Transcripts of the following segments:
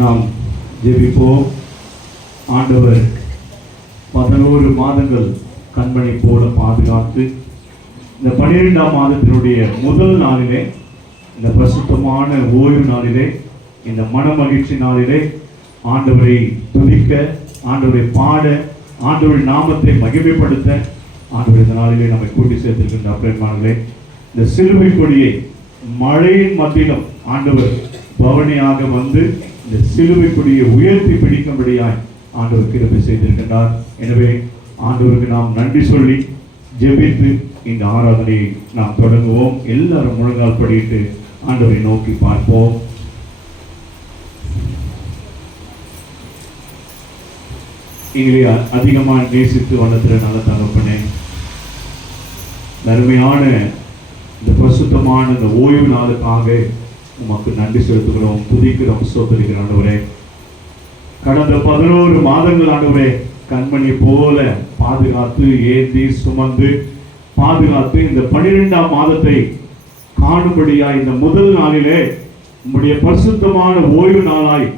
நாம் ஜெபிப்போம். ஆண்டவர் 11 மாதங்கள் கண்மணி போல பாதுகாத்து இந்த 12ஆம் மாதத்தினுடைய முதல் நாளிலே, இந்த பரிசுத்தமான ஓய்வு நாளிலே, இந்த மனமகிழ்ச்சி நாளிலே ஆண்டவரை துதிக்க, ஆண்டவரை பாட, ஆண்டவரின் நாமத்தை மகிமைப்படுத்த ஆண்டவர் இந்த நாளிலே நம்மை கூட்டி சேர்த்திருக்கின்றார். பெருமானங்களே, இந்த சிலுவை கொடியை மழையின் மத்தியிலும் ஆண்டவர் பவனியாக வந்து இந்த சிலுவை கொடியை உயர்த்தி பிடிக்கும்படியாய் ஆண்டவர் கிருபை செய்திருக்கின்றார். எனவே ஆண்டவருக்கு நாம் நன்றி சொல்லி ஜெபித்து இந்த ஆராதனையை நாம் தொடங்குவோம். எல்லாரும் முழங்கால் படியிட்டு ஆண்டவரை நோக்கி பார்ப்போம். எங்களை அதிகமாக நேசித்து வளர்த்துற நல்ல தகப்பனே, அருமையான இந்த பரிசுத்தமான இந்த ஓய்வு நாளுக்காக உமக்கு நன்றி செலுத்துகிறோம், துதிக்கிறோம், ஸ்தோத்திரிக்கிறோம். ஆண்டவரே, கடந்த 11 மாதங்கள் ஆண்டவரே கண்மணி போல பாதுகாத்து ஏந்தி சுமந்து பாதுகாத்து இந்த 12ஆம் மாதத்தை காணும்படியாய் இந்த முதல் நாளிலே உங்களுடைய பரிசுத்தமான ஓய்வு நாளாய்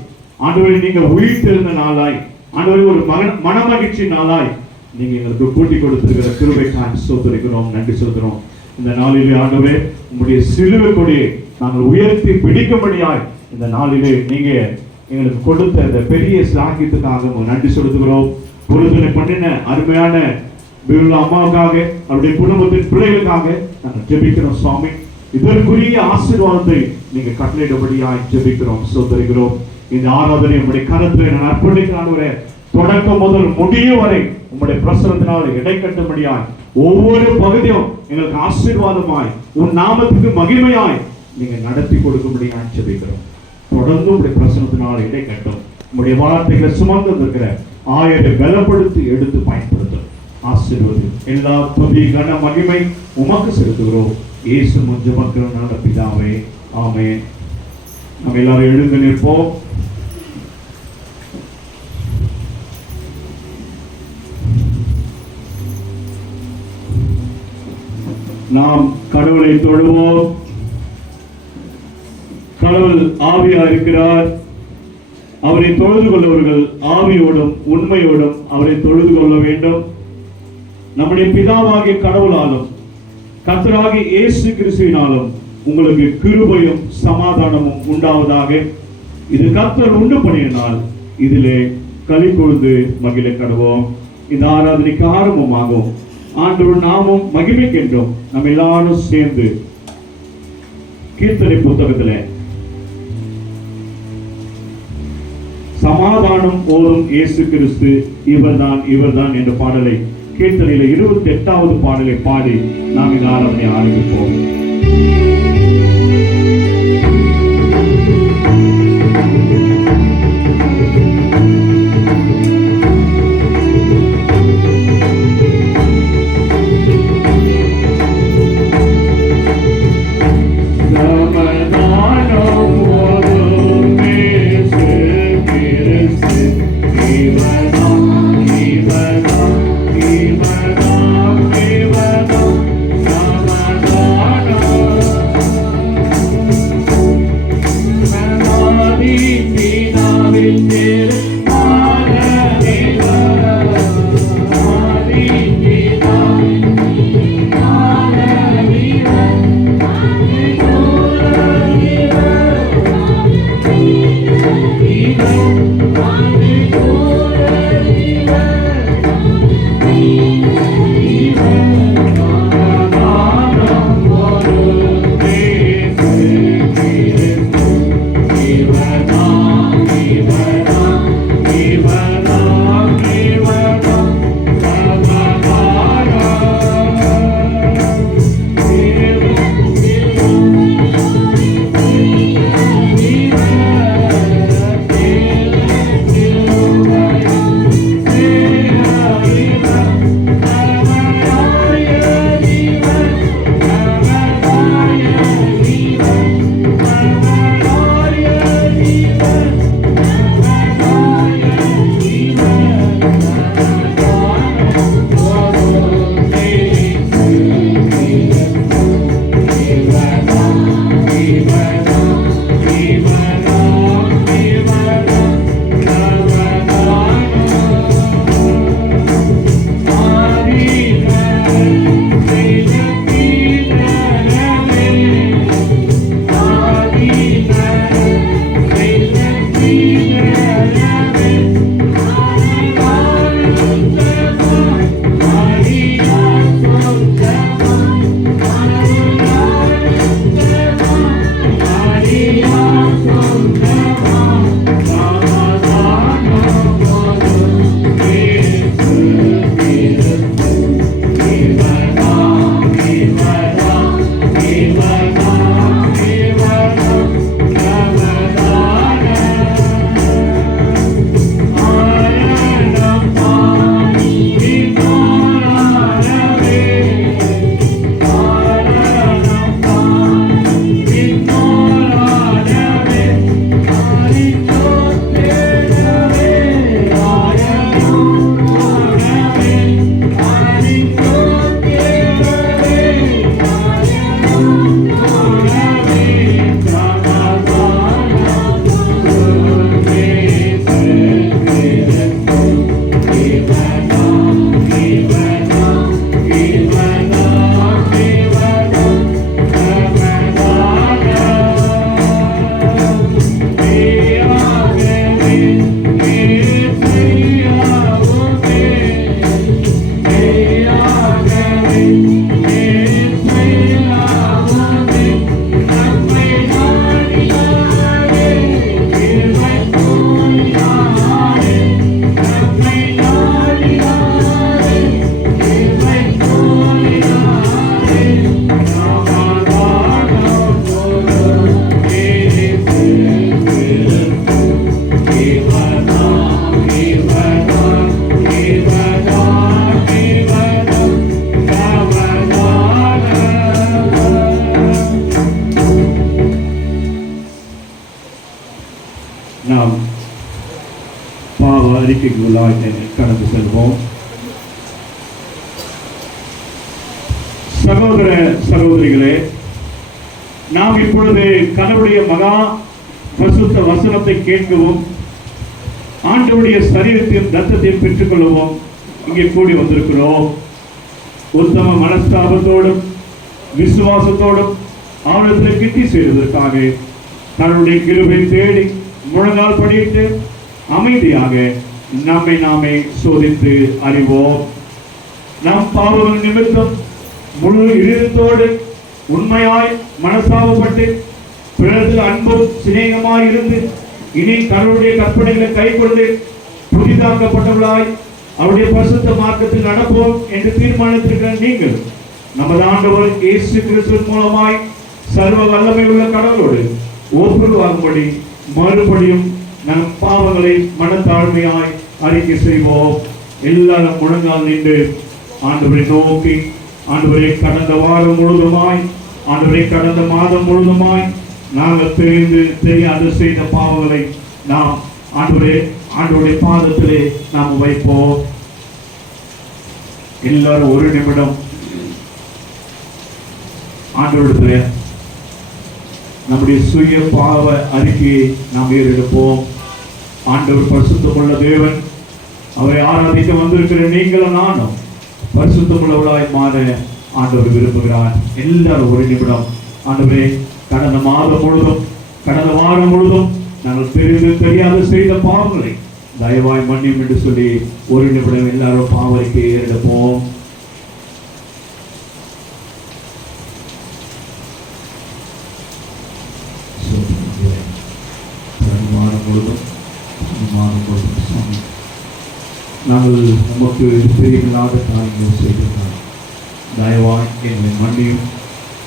ஆண்டவரை நீங்க உயிர்த்தெழுந்த நாளாய், ஆண்டவரை ஒரு மனமகிழ்ச்சி நாளாய் நீங்க எங்களுக்கு கூட்டி கொடுத்திருக்கிற கிருபைக்காக ஸ்தோத்திரிக்கிறோம், நன்றி செலுத்துகிறோம். இந்த நாளிலே ஆண்டவரே உங்களுடைய சிலுவை கொடியை நாங்கள் உயர்த்தி பிடிக்கும்படியாய் இந்த நாளிலே நீங்க எங்களுக்கு கொடுத்த இந்த பெரிய சாங்கியத்துக்காக நன்றி செலுத்துகிறோம். பொழுதுனை பண்ணின அருமையான அம்மாவுக்காக, அவருடைய குடும்பத்தின் பிள்ளைகளுக்காக நாங்கள் ஜெபிக்கிறோம். சுவாமி, இதற்குரிய ஆசீர்வாதத்தை நீங்க கட்டளையிடபடியாய் ஜெபிக்கிறோம், ஸ்தோத்திரிக்கிறோம். இந்த ஆராதனை உங்களுடைய கருத்துல நான் அர்ப்பணிக்கிறேன். தொடக்கம் முதல் முடியும் வரை உங்களுடைய பிரசனத்தினால் இடைக்கட்டும்படியாய் ஒவ்வொரு பகுதியும் எங்களுக்கு ஆசீர்வாதமாய் உன் நாமத்துக்கு மகிமையாய் நீங்க நடத்தி கொடுக்கும்படியாய் ஜெபிக்கிறோம். தொடர்ந்து உங்களுடைய பிரசனத்தினால் இடைக்கட்டும். உங்களுடைய வார்த்தைகளை சுமந்து இருக்கிற ஆயரை பலப்படுத்தி எடுத்து பயன்படுத்தும். ஆசீர்வாதி எல்லா துதி கன மகிமை உமக்கு செலுத்துகிறோம். இயேசு முஞ்சு மக்கள் நல்ல பிதாவே, ஆமென். நம்ம எல்லாரும் எழுந்து நிற்போம். நாம் கடவுளை தொழுவோம். கடவுள் ஆவியா இருக்கிறார். அவரை தொழுது கொள்ளவர்கள் ஆவியோடும் உண்மையோடும் அவரை தொழுது கொள்ள வேண்டும். நம்முடைய பிதாவாகிய கடவுளாலும் கர்த்தராகிய இயேசு கிறிஸ்துவினாலும் உங்களுக்கு கிருபையும் சமாதானமும் உண்டாவதாக. இது கர்த்தர் உண்டு பண்ணினால் இதிலே களி கொழுந்து மகிழ கடவோம். இந்த ஆராதனைக்கு ஆரம்பமாகும். ஆண்டவர் நாமும் மகிமைக்கின்றோம். நம்ம எல்லாரும் சேர்ந்து கீர்த்தனை புத்தகத்தில் சமாதானம் போதும் இயேசு கிறிஸ்து இவர்தான் என்ற பாடலை, கீர்த்தனையில 28வது பாடலை பாடி நாம் இந்த ஆராதனை ஆரம்பிப்போம். அறிக்கைக்குள்ளாய் கடந்து செல்வோம். சகோதர சகோதரிகளே, நாம் இப்பொழுது கடவுளுடைய மகா பரிசுத்த வசனத்தை கேட்கவும் ஆண்டவருடைய சரீரத்தையும் இரத்தத்தையும் பெற்றுக்கொள்ளவும் இங்கே கூடி வந்திருக்கிறோம். உத்தம மனஸ்தாபத்தோடும் விசுவாசத்தோடும் ஆழத்தில் கிட்டி செய்வதற்காக கடவுளுடைய கிருபை தேடி முழங்கால் படியிட்டு அமைதியாக நம்மை நாமே சோதித்து அறிவோம். நம் பாவங்கள் நிமித்தம் முழு இருதயத்தோடு உண்மையாய் மனஸ்தாபப்பட்டு பிறரில் அன்பும் சிநேகமாய் இருந்து இனி கடவுளுடைய கற்பனைகளை கை கொண்டு புதிதாக்கப்பட்டவர்களாய் அவருடைய பரிசுத்த மார்க்கத்தில் நடப்போம் என்று தீர்மானித்திருக்கிற நீங்கள் நமது ஆண்டவர் இயேசு கிறிஸ்துவின் மூலமாய் சர்வ வல்லமை உள்ள கடவுளோடு ஒப்புரவாகும்படி மறுபடியும் நம் பாவங்களை மனத்தாழ்மையாய் அறிக்கை செய்வோம். எல்லாரும் முழங்கால் நின்று ஆண்டவரை நோக்கி, ஆண்டவரை கடந்த வாரம் முழுதுமாய், ஆண்டவரை கடந்த மாதம் முழுதுமாய் நாங்கள் தெரியாது செய்த பாவங்களை நாம் ஆண்டவருடைய பாதத்திலே நாம் வைப்போம். எல்லாரும் ஒரு நிமிடம் ஆண்டவரிடத்திலே நம்முடைய சுய பாவ அறிக்கையை நாம் ஏறெடுப்போம். ஆண்டவர் பரிசுத்தமுள்ள தேவன், அவரை ஆராதிக்க வந்திருக்கிற நீங்களும் நானும் பரிசுத்தமுள்ளவர்களாய் மாற ஆண்டவர் விரும்புகிறார். எல்லாரும் ஒரு நிமிடம் ஆண்டவரே, கடந்த மாதம் முழுதும் கடந்த வாரம் முழுதும் நாங்கள் தெரியாது செய்த பாவங்களை தயவாய் மன்னியும் என்று சொல்லி ஒரு நிமிடம் எல்லாரும் பாவரிக்கை ஏறெடுப்போம். நாங்கள் நமக்கு தெரியவில்லாத காரியங்கள் செய்திருந்தால் தயவாய் எங்களை மன்னியும்.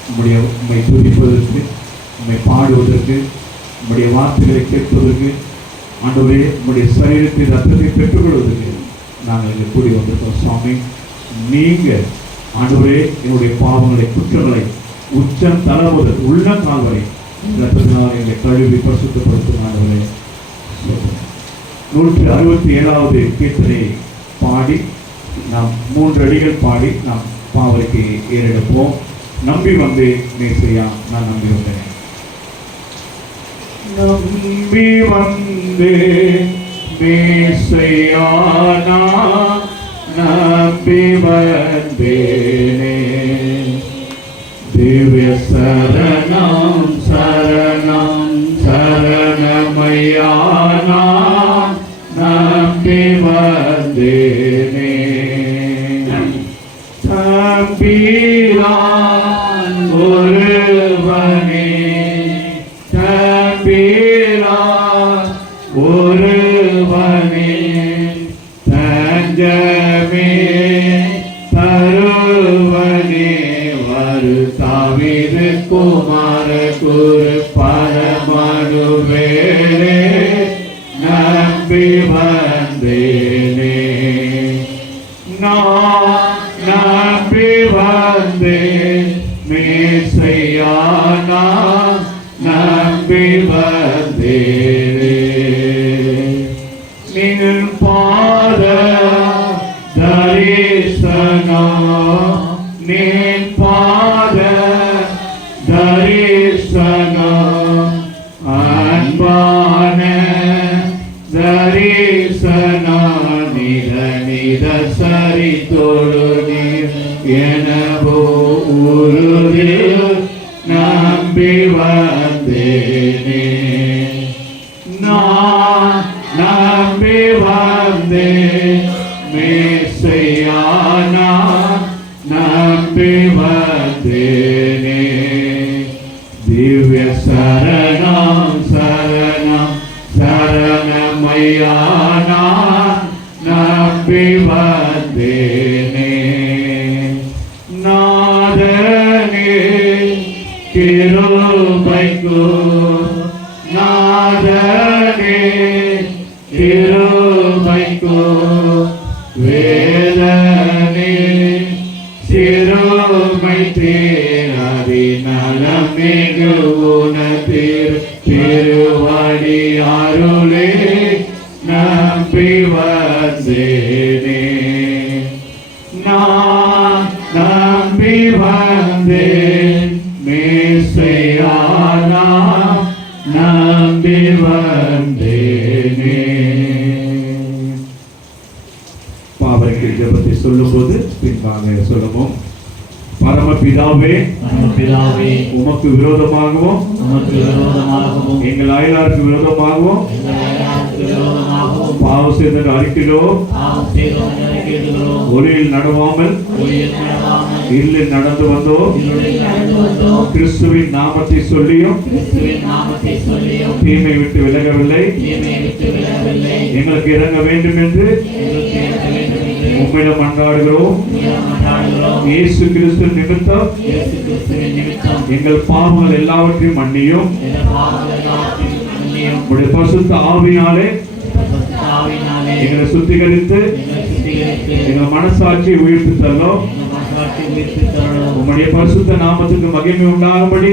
உம்மை துதிப்பதற்கு, உம்மை பாடுவதற்கு, உம்முடைய வார்த்தைகளை கேட்பதற்கு, ஆண்டவரே உம்முடைய சரீரத்தை ரத்தத்தை பெற்றுக்கொள்வதற்கு நாங்கள் இங்கே கூடி வந்திருக்கோம். சுவாமி, நீங்கள் ஆண்டவரே என்னுடைய பாவங்களை குற்றங்களை உச்சம் தலை முதல் உள்ள கால் வரை ரத்தத்தினால் எங்களை கழுவி பரிசுத்தப்படுத்தும். ஆண்டவரே, 167வது கீர்த்தனையை பாடி நாம் 3 அடிகள் பாடி நாம் பாவரிக்கை ஏறெடுப்போம். நம்பி வந்து மேசையா, நான் நம்பி வந்தேன். நம்பி வந்து மேசையா, நான் நம்பி வந்தேனே. திவ்ய சரணம் சரணம் சரணமையா, நான் நம்பி வந்தேனே. தம்பீரான் ஒருவனே, தம்பீரான் ஒருவனே, தஞ்சமே தருவனே, வரு தாவீது குமார குரு பரமனுவேலே, நம்பி வந்தேனே. நான் நம்பி வந்தேன் மேசையா, நான் நம்பி வந்தேனே. நின் பாத தரிசனம், நின் பாத தரிசனம், அன்பான தரிசனம், நித நித சரித்தோடு நீர் எனவோ உருதில் நம்பி வந்தேனே. நான் நம்பி வந்தேன் மேசையா, நான் நம்பி வந்தேனே. திவ்ய சரணம் சரணம் சரணமையா, நான் நம்பி வந்தேனே. நாதனே கிருபைக்கு, நாதனே கிருபைக்கு, வேதனே சிறுமை தேரதி நலம் மிகு உனதிர் திருவடி அருளே நம்பி வந்தேனே. வந்தேனே, நான் நம்பி வந்தேன் மேசையா, நான் நம்பி வந்தேனே. பாவரிக்கை ஜெபத்தை சொல்லும்போது பின்பாக சொல்லுவோம். பரமபிதாவே, உமக்கு விரோதமாகவும் எங்கள் அயலாருக்கு விரோதமாகவும் பாவம் செய்த அறிக்கையிலோ ஒளியில் நடவாமல் இருளில் நடந்து வந்தோம். கிறிஸ்துவின் நாமத்தை சொல்லியும் தீமை விட்டு விலகவில்லை. எங்களுக்கு இறங்க வேண்டும் என்று உம்மிடம் மன்றாடுகிறோம். இயேசு கிறிஸ்து நிமித்தம் எங்கள் பாவங்கள் எல்லாவற்றையும் மன்னியும். உம்முடைய பரிசுத்த ஆவியினாலே எங்களை சுத்திகரித்து எங்கள் மனசாட்சியை உயிர்த்து தரணும். உம்முடைய பரிசுத்த நாமத்துக்கு மகிமை உண்டாகும்படி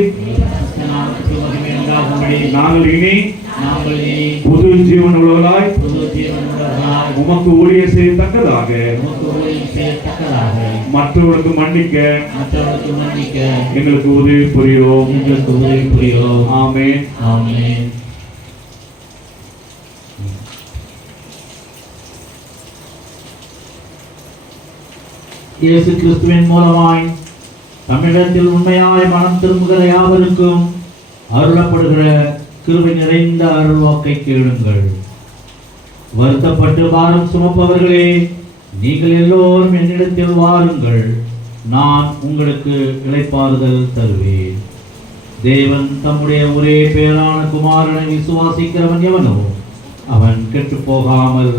நாங்கள் இனி புது ஜீவன் உள்ளவர்களாய் உமக்கு ஊழியம் செய்யத்தக்கதாக மற்றவர்களுக்கு மன்னிக்க எங்களுக்கு உதவி புரியும். ஆமென். இயேசு கிறிஸ்துவின் மூலமாய் தமிழகத்தில் உண்மையாய் மனம் திரும்புகிற யாவருக்கும் அருளப்படுகிற கிருபை நிறைந்த அருள்வாக்கை கேளுங்கள். வருத்தப்பட்டு பாரம் சுமப்பவர்களே, நீங்கள் எல்லோரும் என்னிடத்தில் வாருங்கள், நான் உங்களுக்கு இளைப்பாறுதல் தருவேன். தேவன் தம்முடைய ஒரே பேரான குமாரனை விசுவாசிக்கிறவன் எவனோ அவன் கெட்டு போகாமல்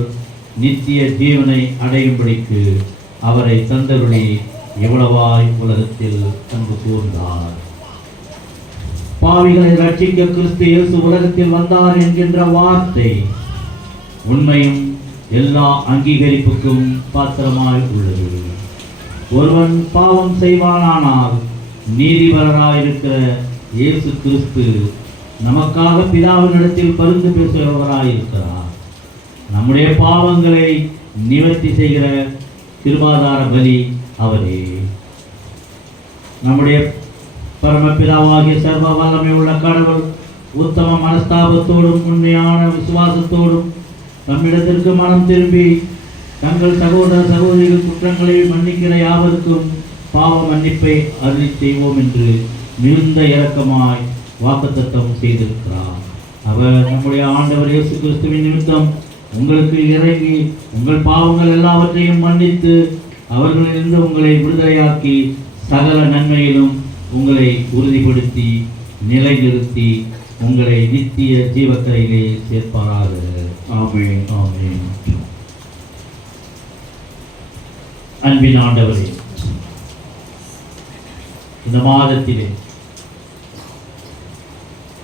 நித்திய ஜீவனை அடையும்படிக்கு அவரை தந்தருளி எவ்வளவாய் உலகத்தில் அன்பு கூர்ந்தார். பாவிகளை ரட்சிக்க கிறிஸ்து இயேசு உலகத்தில் வந்தார் என்கின்ற வார்த்தை உண்மையும் எல்லா அங்கீகரிப்புக்கும் பாத்திரமாய் உள்ளது. ஒருவன் பாவம் செய்வானானால் நீதிபரராயிருக்கிற இயேசு கிறிஸ்து நமக்காக பிதாவினிடத்தில் பரிந்து பேசுகிறவராயிருக்கிறார். நம்முடைய பாவங்களை நிவர்த்தி செய்கிற கிருபாதார பலி அவரே. நம்முடைய பரமபிதாவாகிய சர்வ வல்லமை உள்ள கடவுள் உத்தம மனஸ்தாபத்தோடும் உண்மையான விசுவாசத்தோடும் நம்மிடத்திற்கு மனம் திரும்பி தங்கள் சகோதர சகோதரிகள் குற்றங்களை மன்னிக்கிற யாவருக்கும் பாவ மன்னிப்பை அருளி செய்வோம் என்று மிகுந்த இரக்கமாய் வாக்குத்தத்தம் செய்திருக்கிறார். அவர் நம்முடைய ஆண்டவர் இயேசு கிறிஸ்துவின் நிமித்தம் உங்களுக்கு இறங்கி உங்கள் பாவங்கள் எல்லாவற்றையும் மன்னித்து அவர்களிலிருந்து உங்களை விடுதலையாக்கி சகல நன்மையிலும் உங்களை உறுதிப்படுத்தி நிலைநிறுத்தி உங்களை நித்திய ஜீவக்கரையிலே சேர்ப்பாராக. ஆமென். ஆமென். அன்பின் ஆண்டவரே, இந்த மாதத்திலே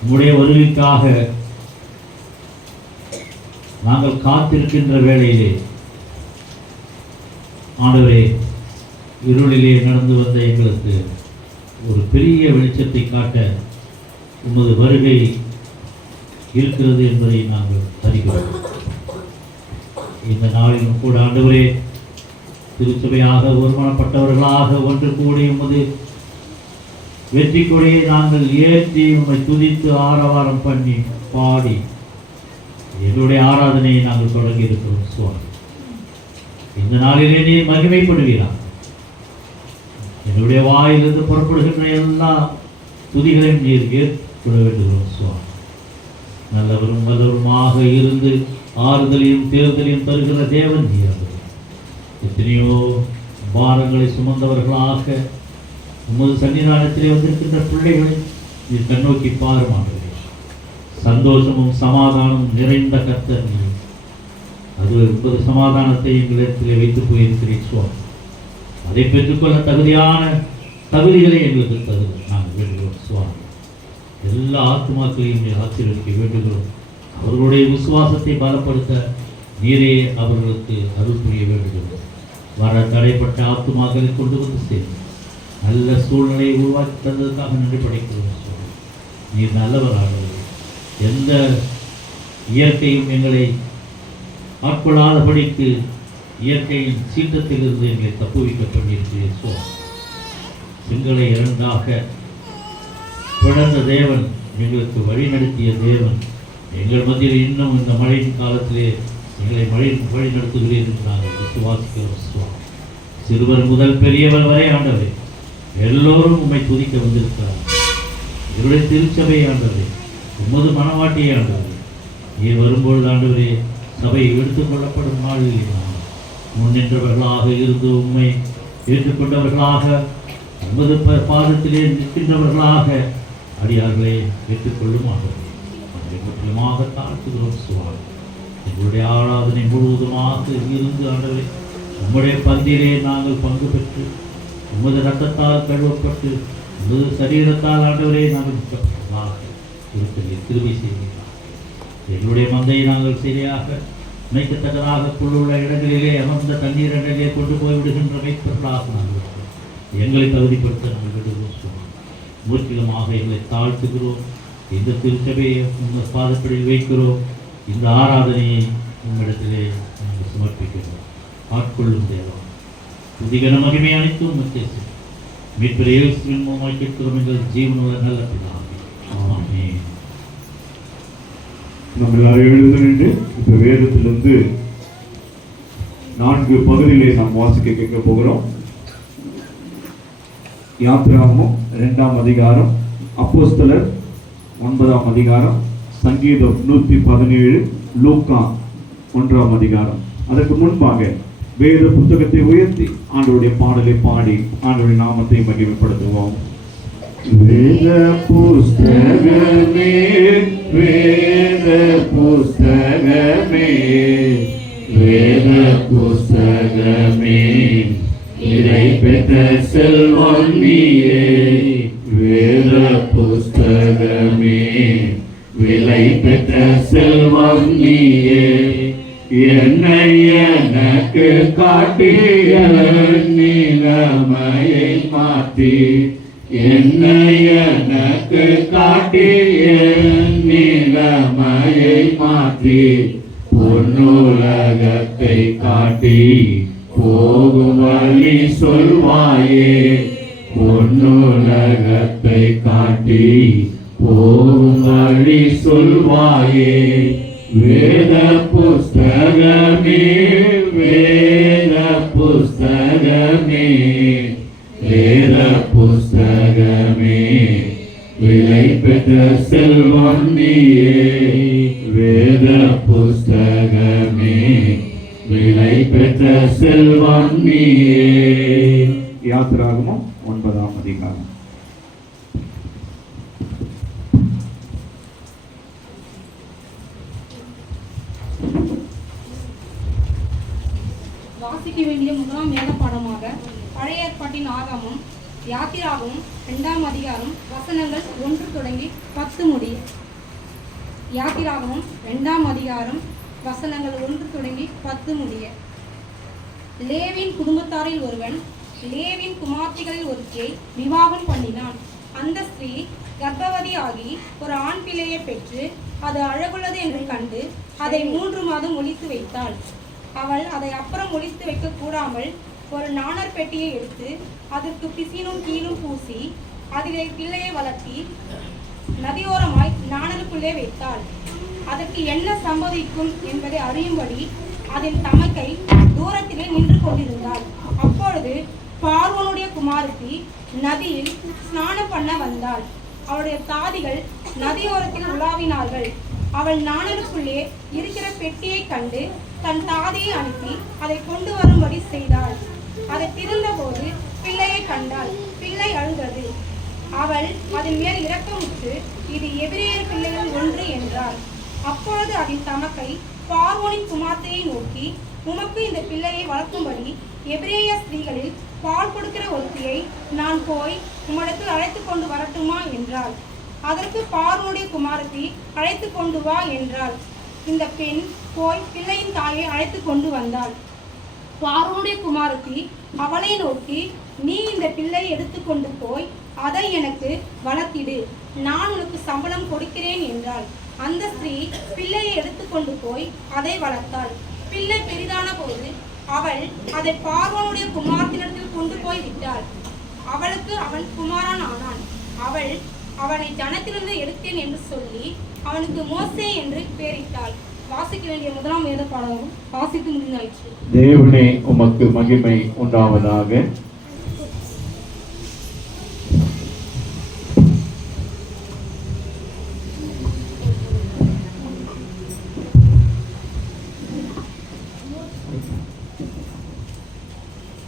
உங்களுடைய வருகைக்காக நாங்கள் காத்திருக்கின்ற வேளையிலே ஆண்டவரே, இருளிலே நடந்து வந்த எங்களுக்கு ஒரு பெரிய வெளிச்சத்தை காட்ட உமது வருகை இருக்கிறது என்பதை நாங்கள் அறிகிறோம். இந்த நாளிலும் கூட ஆண்டவரே, திருச்சபையாக ஒருமனப்பட்டவர்களாக ஒன்று கூடி உமது வெற்றி கொடியை நாங்கள் ஏற்றி உம்மை துதித்து ஆரவாரம் பண்ணி பாடி எங்களுடைய ஆராதனையை நாங்கள் தொடங்கி இருக்கிறோம். சுவாமி, இந்த நாளிலே நீ மகிமைப்படுவீரா. என்னுடைய வாயிலிருந்து புறப்படுகின்ற எல்லா துதிகளையும் நீர் ஏற்பட வேண்டுகிறோம். சுவாமி, நல்லவரும் வல்லவருமாக இருந்து ஆறுதலையும் தேர்தலையும் தருகிற தேவன் நீர். எத்தனையோ பாரங்களை சுமந்தவர்களாக உமது சன்னிதானத்திலே வந்திருக்கின்ற பிள்ளைகளை நீர் கண்ணோக்கி பாருமாண்டவரே. சந்தோஷமும் சமாதானமும் நிறைந்த கர்த்தர் நீர். அது உமது சமாதானத்தை எங்களிடத்திலே வைத்து போயிருக்கிறேன். சுவாமி, அதை பெற்றுக்கொள்ள தகுதியான தகுதிகளை எங்களுக்கு தருகிறோம் நாங்கள் வேண்டுகிறோம். சுவாமி, எல்லா ஆத்மாக்களையும் நீர் ஆசீர்வதிக்க வேண்டுகிறோம். அவர்களுடைய விசுவாசத்தை பலப்படுத்த நீரே அவர்களுக்கு அருள் புரிய வேண்டுகிறோம். வர தடைப்பட்ட ஆத்துமாக்களை கொண்டு வந்து சேர்ந்து நல்ல சூழ்நிலையை உருவாக்கி தந்ததுக்காக நன்றி படைக்கிறோம். நீர் நல்லவராக எந்த இயற்கையும் எங்களை ஆட்கொள்ளாதபடிக்கு இயற்கையின் சீற்றத்திலிருந்து எங்களை தப்புவிக்க பண்ணியிருக்கிறேன் சுவாமி. எங்களை இரண்டாக பிளந்த தேவன், எங்களுக்கு வழி நடத்திய தேவன், எங்கள் மத்தியில் இன்னும் இந்த மழையின் காலத்திலே எங்களை வழி நடத்துகிறேன் என்று நாங்கள் விசுவாசிக்கிறோம் சுவாமி. சிறுவர் முதல் பெரியவர் வரை ஆண்டவரே, எல்லோரும் உம்மை துதிக்க வந்திருக்கிறார். இவருடைய திருச்சபை ஆண்டவரே, உமது மனவாட்டியை ஆண்டவரே, நீர் வரும்பொழுது ஆண்டவரே, சபை எடுத்துக் கொள்ளப்படும் நாளில் முன்னின்றவர்களாக இருந்து உம்மை ஏற்றுக்கொண்டவர்களாக, உமது பாதத்திலே நிற்கின்றவர்களாக அடியார்களே ஏற்றுக்கொள்ளும் ஆண்டவரே, அதை முற்றிலுமாக தாழ்த்துகிறோம் சுவாமி. எங்களுடைய ஆராதனை முழுவதுமாக இருந்து ஆண்டவரே, உம்முடைய பந்தியிலே நாங்கள் பங்கு பெற்று உமது இரத்தத்தால் கழுவப்பட்டு உமது சரீரத்தால் ஆண்டவரே நாங்கள் திரும்பி செய்கிறார். எங்களுடைய மந்தையை நாங்கள் சரியாக மேய்க்கத்தக்கதாக புல்லுள்ள இடங்களிலே அமர்ந்த தண்ணீர் இடங்களிலே கொண்டு போய் விடுகின்ற மேய்ப்பர்களாக நாங்கள் எங்களை தகுதிப்படுத்த நாங்கள் விடுகிறோம். முற்றிலுமாக எங்களை தாழ்த்துகிறோம். இந்த திருச்சபையை உங்கள் பாதப்படியில் வைக்கிறோம். இந்த ஆராதனையை உங்களிடத்திலே நாங்கள் சமர்ப்பிக்கிறோம். ஆட்கொள்ளும் தேவம் புதிகன மகிமை அனைத்தும் உத்தேசம் மீட்பர் இயேசுவின் மூலமாய் கேட்கிறோம் எங்கள் ஜீவனுள்ள நல்ல பிதாவே. ஆமென். நம்ம எல்லாரும் எழுந்து நின்று இப்ப வேதத்திலிருந்து 4 பகுதியிலே நாம் வாசிக்க கேட்க போகிறோம். யாத்திராகமம் 2ஆம் அதிகாரம், அப்போஸ்தலர் 9ஆம் அதிகாரம், சங்கீதம் 117, லூக்கா 1ஆம் அதிகாரம். அதற்கு முன்பாக வேத புத்தகத்தை உயர்த்தி ஆண்டவருடைய பாடலை பாடி ஆண்டவருடைய நாமத்தை மகிமைப்படுத்துவோம். வேத புஸ்தகமே, வேத புஸ்தகமே, வேத புஸ்தகமே, இதை பெற்ற செல்வம் நீயே. வேத புஸ்தகமே, விலை பெற்ற செல்வம் நீயே. என்னை எனக்கு காட்டிய நிலைமையை மாற்றி, என்னை எனக்கு காட்டிய நிலைமையை மாற்றி, பொன்னுலகத்தை காட்டி போகும் வழி சொல்வாயே. பொன்னுலகத்தை காட்டி போகும் வழி சொல்வாயே. வேத புஸ்தகமே, வேத புஸ்தகமே, வேத புஸ்தகமே, விலை பெற்ற செல்வம் நீயே. வேத புஸ்தகமே, விலை பெற்ற செல்வம் நீயே. யாத்திராகமம் 9ஆம் அதிகாரம். வாசிக்க வேண்டிய முதலாம் வேத பாடமாக பழைய ஏற்பாட்டின் ஆகமம் யாத்திராகமம் 2ஆம் அதிகாரம் வசனங்கள் 1 தொடங்கி 10 முடிய. யாத்திராகமம் 2ஆம் அதிகாரம் வசனங்கள் 1 தொடங்கி 10 முடிய. லேவியின் குடும்பத்தாரில் ஒருவன் லேவியின் குமார்த்திகளில் ஒருத்தியை விவாகம் பண்ணினான். அந்த ஸ்திரீ கர்ப்பவதி ஆகி ஒரு ஆண் பிள்ளையை பெற்று அது அழகுள்ளது என்று கண்டு அதை 3 மாதம் ஒளித்து வைத்தாள். அவள் அதை அப்புறம் ஒளித்து வைக்க கூடாமல் ஒரு நாணர் பெட்டியை எடுத்து அதற்கு பிசினும் கீழும் பூசி அதிலே பிள்ளையை வளர்த்தி நதியோரமாய் நாணலுக்குள்ளே வைத்தாள். அதற்கு என்ன சம்பவிக்கும் என்பதை அறியும்படி அதன் தமக்கை தூரத்திலே நின்று கொண்டிருந்தாள். அப்பொழுது பார்வோனுடைய குமாரத்தி நதியில் ஸ்நானம் பண்ண வந்தாள். அவளுடைய தாதிகள் நதியோரத்தில் உலாவினார்கள். அவள் நாணலுக்குள்ளே இருக்கிற பெட்டியை கண்டு தன் தாதியை அனுப்பி அதை கொண்டு வரும்படி செய்தாள். அதை திறந்தபோது பிள்ளையை கண்டாள். பிள்ளை அழுதது. அவள் அதன் மேல் இரக்கமுற்று, இது எபிரேயர் பிள்ளைகள் ஒன்று என்றாள். அப்பொழுது அதன் தமக்கை பார்வோனின் குமார்த்தியை நோக்கி, உமக்கு இந்த பிள்ளையை வளர்க்கும்படி எபிரேய ஸ்திரீகளில் பால் கொடுக்கிற ஒருத்தியை நான் போய் உம்மிடத்தில் அழைத்து கொண்டு வரட்டுமா என்றாள். அதற்கு பார்வோனுடைய குமாரத்தி, அழைத்து கொண்டு வா என்றாள். இந்த பெண் போய் பிள்ளையின் தாயை அழைத்து கொண்டு வந்தாள். பார்வோனுடைய குமாரத்தி அவளை நோக்கி, நீ இந்த பிள்ளையை எடுத்துக்கொண்டு போய் அதை எனக்கு வளர்த்திடு, நான் உனக்கு சம்பளம் கொடுக்கிறேன் என்றாள். அந்த ஸ்திரீ பிள்ளையை எடுத்துக்கொண்டு போய் அதை வளர்த்தாள். பிள்ளை பெரிதான போது அவள் அதை பார்வோனுடைய குமாரத்தினிடத்தில் கொண்டு போய் விட்டாள். அவளுக்கு அவன் குமாரன் ஆனான். அவள் அவனை ஜனத்திலிருந்து எடுத்தேன் என்று சொல்லி அவனுக்கு மோசே என்று பெயரிட்டாள். வாசிக்க வேண்டிய முதலாம் வேத பாடமும் வாசித்து முடிந்தாயிற்று. தேவனே உமக்கு மகிமை உண்டாவதாக.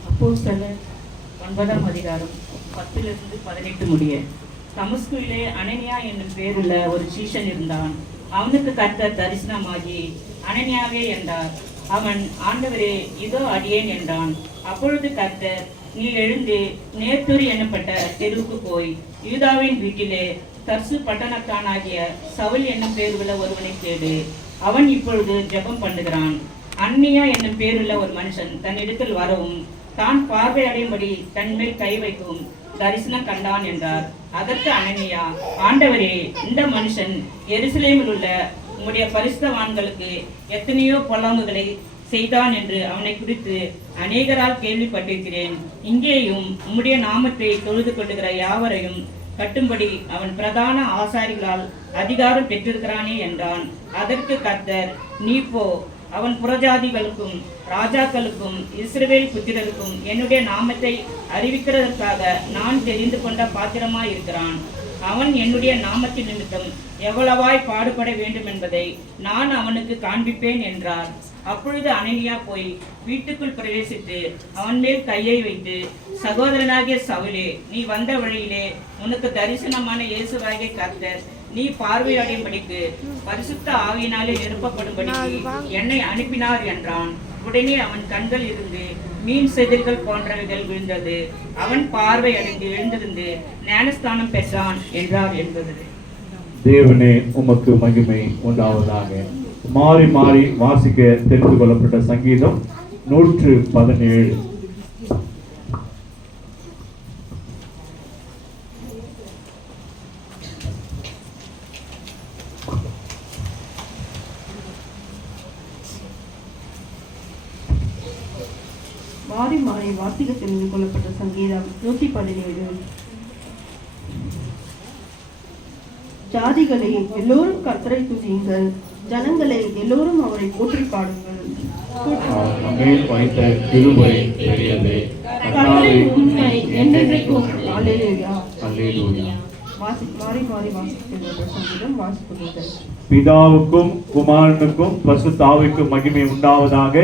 அப்போஸ்தலர் 9ஆம் அதிகாரம் 10-18 முடிய. தமஸ்குவிலே அனனியா என்னும் பேருள்ள ஒரு சீஷன் இருந்தான். அவனுக்கு கர்த்தர் தரிசனமாகி, அனனியாவே என்றார். அவன், ஆண்டவரே, இதோ அடியேன் என்றான். அப்பொழுது கர்த்தர், நீ எழுந்து நேர்த்துரி என்னப்பட்ட தெருவுக்கு போய் யூதாவின் வீட்டிலே தர்சு பட்டணத்தானாகிய சவுல் என்னும் பேருள்ள ஒருவனை தேடு. அவன் இப்பொழுது ஜெபம் பண்ணுகிறான். அன்னியா என்னும் பேருள்ள ஒரு மனுஷன் தன்னிடத்தில் வரவும் தான் பார்வை அடையும்படி தன்மேல் கை வைக்கவும் தரிசனம் கண்டான் என்றார். அதற்கு அனனியா, ஆண்டவரே, இந்த மனுஷன் எருசலேமில் உள்ள உம்முடைய பரிசுத்தவான்களுக்கு எத்தனையோ பொல்லாங்குகளை செய்தான் என்று அவனை குறித்து அநேகரால் கேள்விப்பட்டிருக்கிறேன். இங்கேயும் உம்முடைய நாமத்தை தொழுது கொள்ளுகிற யாவரையும் கட்டும்படி அவன் பிரதான ஆசாரிகளால் அதிகாரம் பெற்றிருக்கிறானே என்றான். அதற்கு கர்த்தர், நீ போ, அவன் புறஜாதிகளுக்கும் ராஜாக்களுக்கும் இஸ்ரவேல் புத்திரருக்கும் என்னுடைய நாமத்தை அறிவிக்கிறதற்காக நான் தெரிந்து கொண்ட பாத்திரமாய் இருக்கிறான். அவன் என்னுடைய நாமத்தின் நிமித்தம் எவ்வளவாய் பாடுபட வேண்டும் என்பதை நான் அவனுக்கு காண்பிப்பேன் என்றார். அப்பொழுது அனனியா போய் வீட்டுக்குள் பிரவேசித்து அவன் மேல் கையை வைத்து, சகோதரனாகிய சவுலே, நீ வந்த வழியிலே உனக்கு தரிசனமான இயேசுவாகிய கர்த்தர் நீ பார்வையடையும்படிக்கு பரிசுத்த ஆவியினாலே நிரப்பப்படும்படிக்கு என்னை அனுப்பினார் என்றான். உடனே அவன் கண்கள் இருந்து மீன் செதில்கள் போன்றவைகள் விழுந்தது. அவன் பார்வை அடைந்து எழுந்திருந்து ஞானஸ்தானம் பெற்றான் என்றார் என்பது. தேவனே உமக்கு மகிமை உண்டாவதாக. மாறி மாறி வாசிக்க தெரிந்து கொள்ளப்பட்ட சங்கீதம் 117. மாறி மாறி வாசிக்க தெரிந்து கொள்ளப்பட்ட சங்கீதம் 117. ஜாதிகளே, எல்லோரும் கர்த்தரை துதியுங்கள், ஜனங்களே, எல்லோரும் அவரை போற்றி பாடுங்கள். மேல் வைத்த கிருபை பெரியதே, கர்த்தரின் உண்மை என்றென்றைக்கும். அல்லேலூயா. அல்லேலூயா. மாறி மாறி வாசிக்க சங்கீதம் வாசிப்பது. பிதாவுக்கும் குமாரனுக்கும் பரிசுத்த ஆவிக்கும் மகிமை உண்டாவதாக,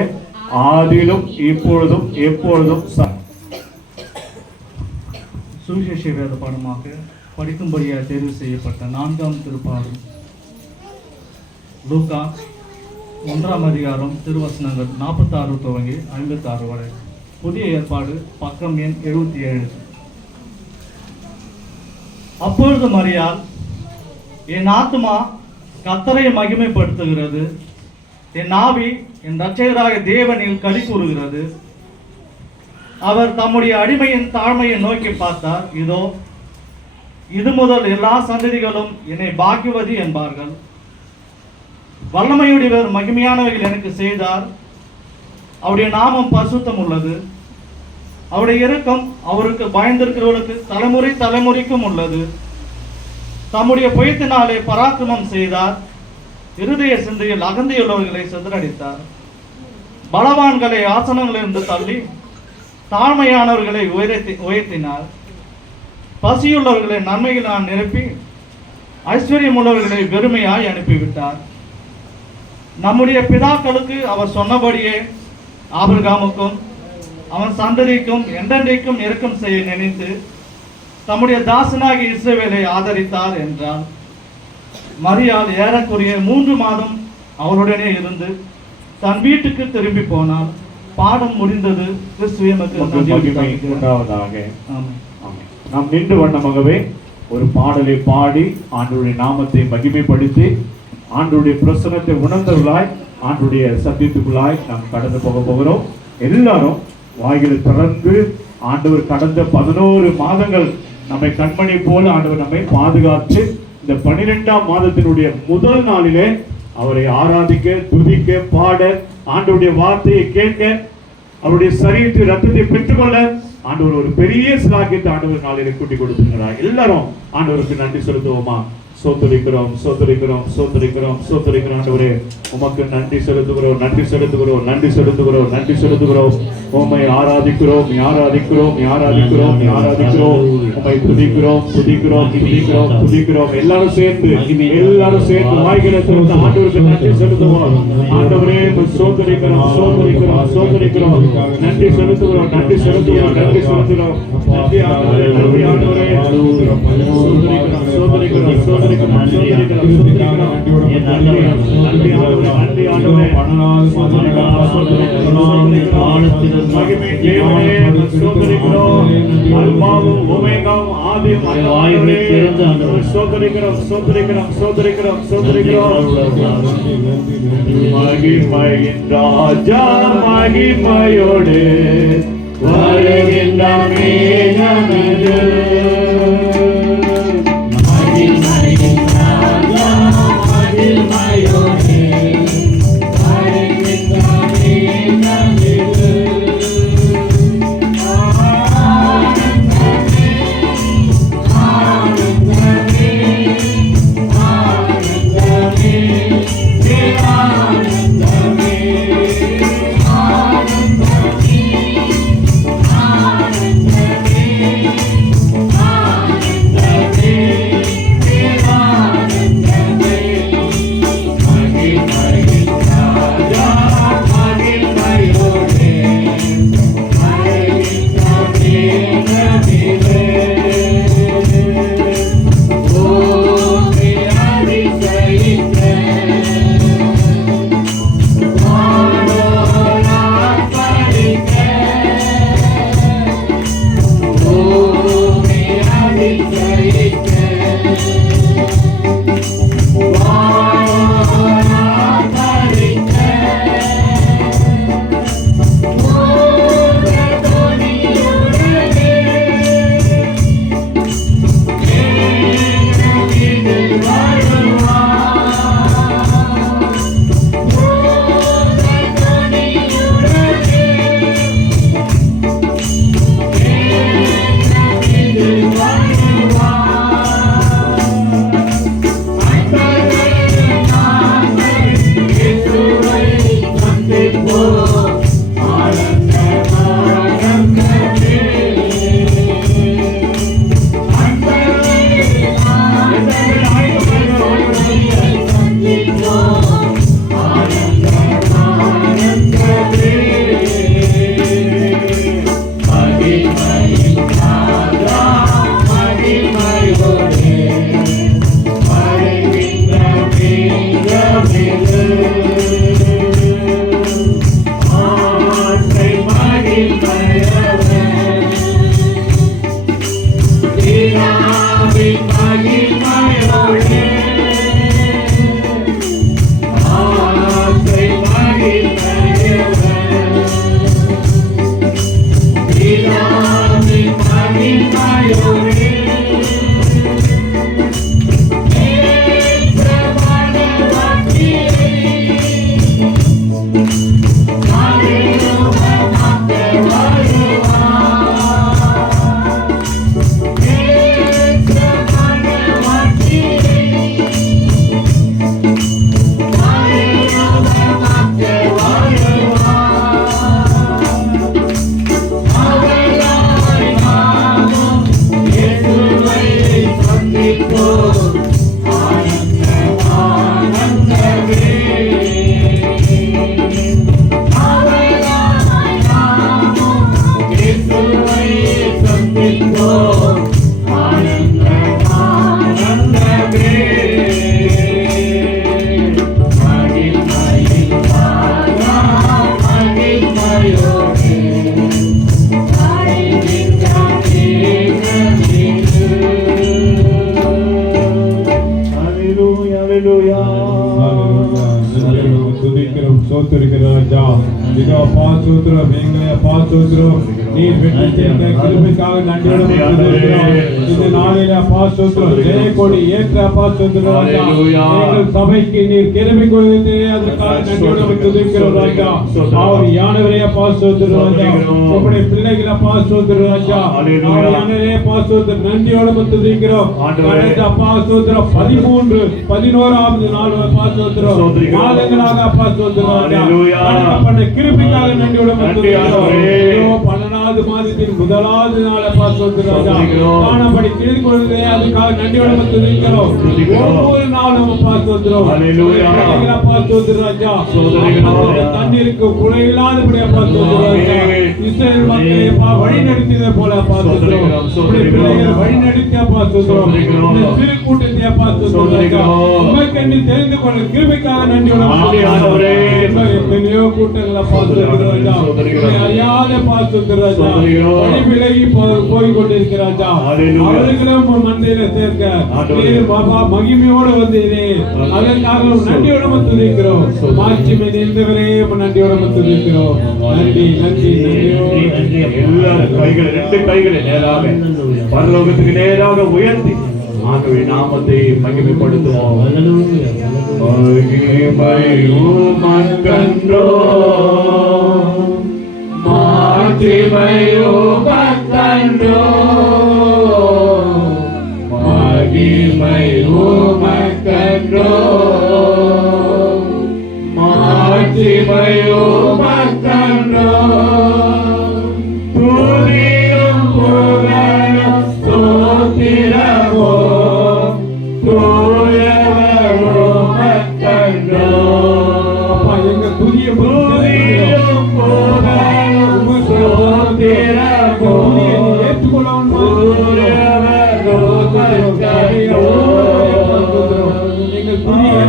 ஆதியிலும் இப்பொழுதும் எப்பொழுதும். சுவிசேஷ வேத பாடமாக படிக்கும்படியாக தேர்வு செய்யப்பட்ட 4ஆம் திருப்பாடல் லூக்கா 1ஆம் அதிகாரம் திருவசனங்கள் 46 துவங்கி 56 வரை. புதிய ஏற்பாடு பக்கம் எண் 77. அப்பொழுது மரியாள், என் ஆத்துமா கர்த்தரை மகிமைப்படுத்துகிறது, என் ஆவி என் இரட்சகராக தேவனில் களி கூறுகிறது. அவர் தம்முடைய அடிமையின் தாழ்மையை நோக்கி பார்த்தார். இதோ, இது முதல் எல்லா சந்ததிகளும் என்னை பாக்கியவதி என்பார்கள். வல்லமையுடையவர் மகிமையானவைகள் எனக்கு செய்தார். அவருடைய நாமம் பரிசுத்தம் உள்ளது. அவருடைய இரக்கம் அவருக்கு பயந்திருக்கிறவர்களுக்கு தலைமுறை தலைமுறைக்கும் உள்ளது. தம்முடைய புயத்தினாலே பராக்கிரமம் செய்தார். இருதய சிந்தையில் அகந்தியுள்ளவர்களை சிதறடித்தார். பலவான்களை ஆசனங்களிலிருந்து தள்ளி தாழ்மையானவர்களை உயர்த்தினார். பசியுள்ளவர்களை நன்மைகளால் நிரப்பி ஐஸ்வர்யம் உள்ளவர்களை வெறுமையாய் அனுப்பிவிட்டார். நம்முடைய பிதாக்களுக்கு அவர் சொன்னபடியே ஆபிரகாமுக்கும் அவன் சந்ததிக்கும் என்றென்றைக்கும் இரக்கம் செய்ய நினைத்து தம்முடைய தாசனாகிய இஸ்ரவேலை ஆதரித்தார் என்றார். மரியாள் ஏறக்குறைய 3 மாதம் அவருடனே இருந்து தன் வீட்டுக்கு திரும்பி போனார். பாடம் முடிந்தது. கிறிஸ்துவே உமக்கு உண்டாவதாக. நாம் நின்று வண்ணமாகவே ஒரு பாடலை பாடி ஆண்டவருடைய நாமத்தை மகிமைப்படுத்தி ஆண்டவருடைய பிரசன்னத்தை உணர்ந்தவர்களாய் ஆண்டவருடைய சத்தியத்துக்குள்ளாய் நாம் கடந்து போக போகிறோம். எல்லாரும் வாய்களை திறந்து, ஆண்டவர் கடந்த 11 மாதங்கள் நம்மை கண்மணி போல ஆண்டவர் நம்மை பாதுகாத்து இந்த 12ஆம் மாதத்தினுடைய முதல் நாளிலே அவரை ஆராதிக்க, துதிக்க, பாட ஆண்டவருடைய வார்த்தையை கேட்க, அவருடைய சரீரத்தை ரத்தத்தை பெற்றுக்கொள்ள ஆண்டவர் ஒரு பெரிய சிலாக்கியத்தை ஆண்டவர் நாளிலே கூட்டி கொடுத்திருக்கிறார். எல்லாரும் ஆண்டவருக்கு நன்றி செலுத்துவோமா? சோதரிக்கிறோம் சோதரிக்கிறோம் சோதரிக்கிறோம் சோதரிக்கிறோம். ஆண்டவரே உமக்கு நன்றி செலுத்துகிறோம், நன்றி செலுத்துகிறோம், நன்றி செலுத்துகிறோம், நன்றி செலுத்துகிறோம். உம்மை ஆராதிக்கிறோம், ஆராதிக்கிறோம், ஆராதிக்கிறோம், ஆராதிக்கிறோம். உம்மை துதிக்கிறோம், துதிக்கிறோம், துதிக்கிறோம், துதிக்கிறோம். எல்லாரும் சேர்ந்து வாய்களை திறந்து ஆண்டவருக்கு நன்றி செலுத்துவோம். ஆண்டவரே சோதரிக்கிறோம், சோதரிக்கிறோம், சோதரிக்கிறோம். நன்றி செலுத்துகிறோம், நன்றி செலுத்துகிறோம், நன்றி செலுத்துகிறோம். நன்றி ஆண்டவரே, நன்றி ஆண்டவரே. சோதரிக்கிறோம், சோதரிக்கிறோம், சோதரிக்கிறோம், சோதரிக்கிறோம், சோதரிக்கிறோம். நன்றி ஆண்டவரே, நன்றி ஆண்டவரே. மகிமை தேவனே, சோதரிக்கிறோம். அல்பாவும் ஒமேகாவும் ஆதியும் ஆண்டவரே. சோதரிக்கிறோம், சோதரிக்கிறோம், சோதரிக்கிறோம், சோதரிக்கிறோம். மகிமையின் ராஜா மகிமையோடு வருகின்ற மேகமிது. மகிமையின் ராஜா மகிமையோடு வருகின்ற மேகமிது. ஆனந்தமே, ஆனந்தமே, ஆனந்தமே, ஆனந்தமே, ஆனந்தமே, துதிக்கிறோம், சோத்திருக்கிற ராஜா. இதோ அப்பா சோத்திரம், எங்களை அப்பா சோத்திரம். நீர் பெற்றிருக்கிற கிருபைக்காக நன்றியோடு துதிக்கிறோம். இந்த நாளிலே அப்பா ஸ்தோத்திரம், ஜெயக்கொடி ஏற்ற அப்பா ஸ்தோத்திரம் ராஜா. எங்கள் சபைக்கு நீர் கிருபை கொடுத்து அதற்காக நன்றியோடு துதிக்கிறோம் ராஜா. ஆவியானவரே அப்பா ஸ்தோத்திரம் ராஜா. உம்முடைய பிள்ளைகள் அப்பா ஸ்தோத்திரம் ராஜா. ஆவியானவரே அப்பா ஸ்தோத்திரம், நன்றியோடு துதிக்கிறோம். அப்பா ஸ்தோத்திரம் 13 11வது நாள் அப்பா ஸ்தோத்திரம் மாதங்களாக அப்பா ஸ்தோத்திரம் ராஜா. பண்ண கிருபைக்காக நன்றியோடு துதிக்கிறோம். 12வது மாதத்தின் முதலாவது நாள் அப்பா ஸ்தோத்திரம் ராஜா. காணப்படி தெரிந்து கொள்வதே அதுக்காக நன்றியோடு துதிக்கிறோம். ஒவ்வொரு நாளும் அப்பா ஸ்தோத்திரம் அப்பா ஸ்தோத்திரம் ராஜா. தண்ணீருக்கு குறையில்லாதபடி அப்பா ஸ்தோத்திரம் ராஜா. இஸ்ரவேல் மக்களை அப்பா வழி நடத்தியதை போல அப்பா ஸ்தோத்திரம் பிள்ளைகள் வழி நடத்தி அப்பா ஸ்தோத்திரம் இந்த சிறு கூட்டத்தை அப்பா ஸ்தோத்திரம் ராஜா. உமக்கென்று தெரிந்து கொள்ள கிருபைக்காக நன்றியோடு எத்தனையோ கூட்டங்கள் அப்பா ஸ்தோத்திரம் ராஜா. அறியாத அப்பா ஸ்தோத்திரம் ராஜா. வழி விலகி போய் கொண்டிருக்கிற ராஜா. அவர்களும் மந்தையில சேர்க்க நீர் பாபா மகிமையோடு வந்தீரே, அதற்காக நன்றியோடு துதிக்கிறோம். மாட்சிமை நிறைந்தவரே நன்றியோடு துதிக்கிறோம். நன்றி நன்றி நன்றி. எல்லாரும் கைகளை 2 கைகளை நேராக பரலோகத்துக்கு நேராக உயர்த்தி ஆகவே நாமத்தை மகிமைப்படுத்துவோம். மகிமை உமக்கன்றோ, மாட்சிமை உமக்கன்றோ, மகிமை உமக்கன்றோ, மாட்சிமை உமக்கன்றோ. துதியும் புகழும் ஸ்தோத்திரமோ தூயவர் உமக்கன்றோ. அப்பா எங்க துதியும் புகழும் ஸ்தோத்திரமோ ஏற்றுக்கொள்ளவும் தூயவர் உமக்கன்றோ. எங்கள் துதியை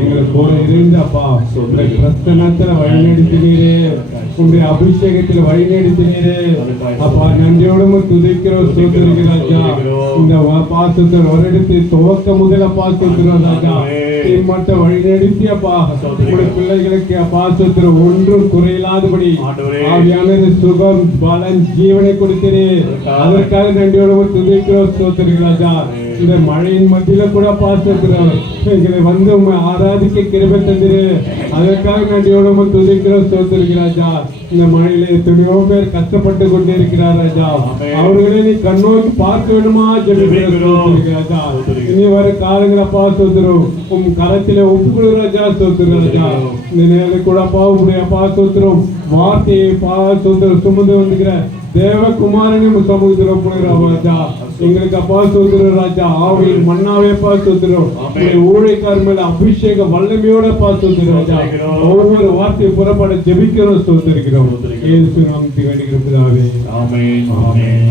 எங்களை கூட இருந்து அப்பா உங்களுடைய பிரசன்னத்துல வழிநடத்தினீரே, உங்களுடைய அபிஷேகத்தில் வழிநடத்தினீரே அப்பா. நன்றியோடு துதிக்கிறோம், ஸ்தோத்திரிக்கிறோம் ராஜா. இந்த பாசத்தில் ஒரு இடத்து துவக்க முதல பாசத்துறோம் ராஜா. மட்டும் வழிநடத்தி அப்பா உங்களுடைய பிள்ளைகளுக்கு பாசத்தில் ஒன்றும் குறையில்லாதபடி ஆவியான சுகம் பலன் ஜீவனை கொடுத்தீரே, அதற்காக நன்றியோடு துதிக்கிறோம், ஸ்தோத்திரிக்கிறோம் ராஜா. இந்த மழையின் மத்தியில கூட பாசத்துறோம் எங்களை வந்து ஆராதிக்க கிருபை தந்திரு, அதற்காக நன்றியோடு துதிக்கிறோம், ஸ்தோத்திரிக்கிறோம் ராஜா. இந்த மழையில எத்தனையோ பேர் கஷ்டப்பட்டு கொண்டே இருக்கிறார் ராஜா. அவர்களை நீ கண்ணோக்கி பார்க்க வேணுமா ஜெபிக்கிறோம் ராஜா. இனி வர காலங்களை அப்பா ஸ்தோத்திரம் உம் கரத்திலே ஒப்புக்கொடு ராஜா, ஸ்தோத்திரம் ராஜா. இந்த நேரத்தில் கூட அப்பா உடைய அப்பா ஸ்தோத்திரம் வார்த்தையை பா ஸ்தோத்திரம் சுமந்து வந்துக்கிற தேவகுமாரனையும் சமூகத்தில் ஒப்புக்கிறோம் ராஜா. எங்களுக்கு அப்பா ஸ்தோத்திரம் ராஜா. ஆவியில் மண்ணாவே அப்பா ஸ்தோத்திரம் ஊழியக்காரர் மேல அபிஷேக வல்லமையோட அப்பா ஸ்தோத்திரம் ராஜா. ஒவ்வொரு வார்த்தையை புறப்பட ஜெபிக்கிறோம், ஸ்தோத்திரிக்கிறோம். இயேசு நாமத்தில் வேண்டுகிறோம் பிதாவே. ஆமென், ஆமென்.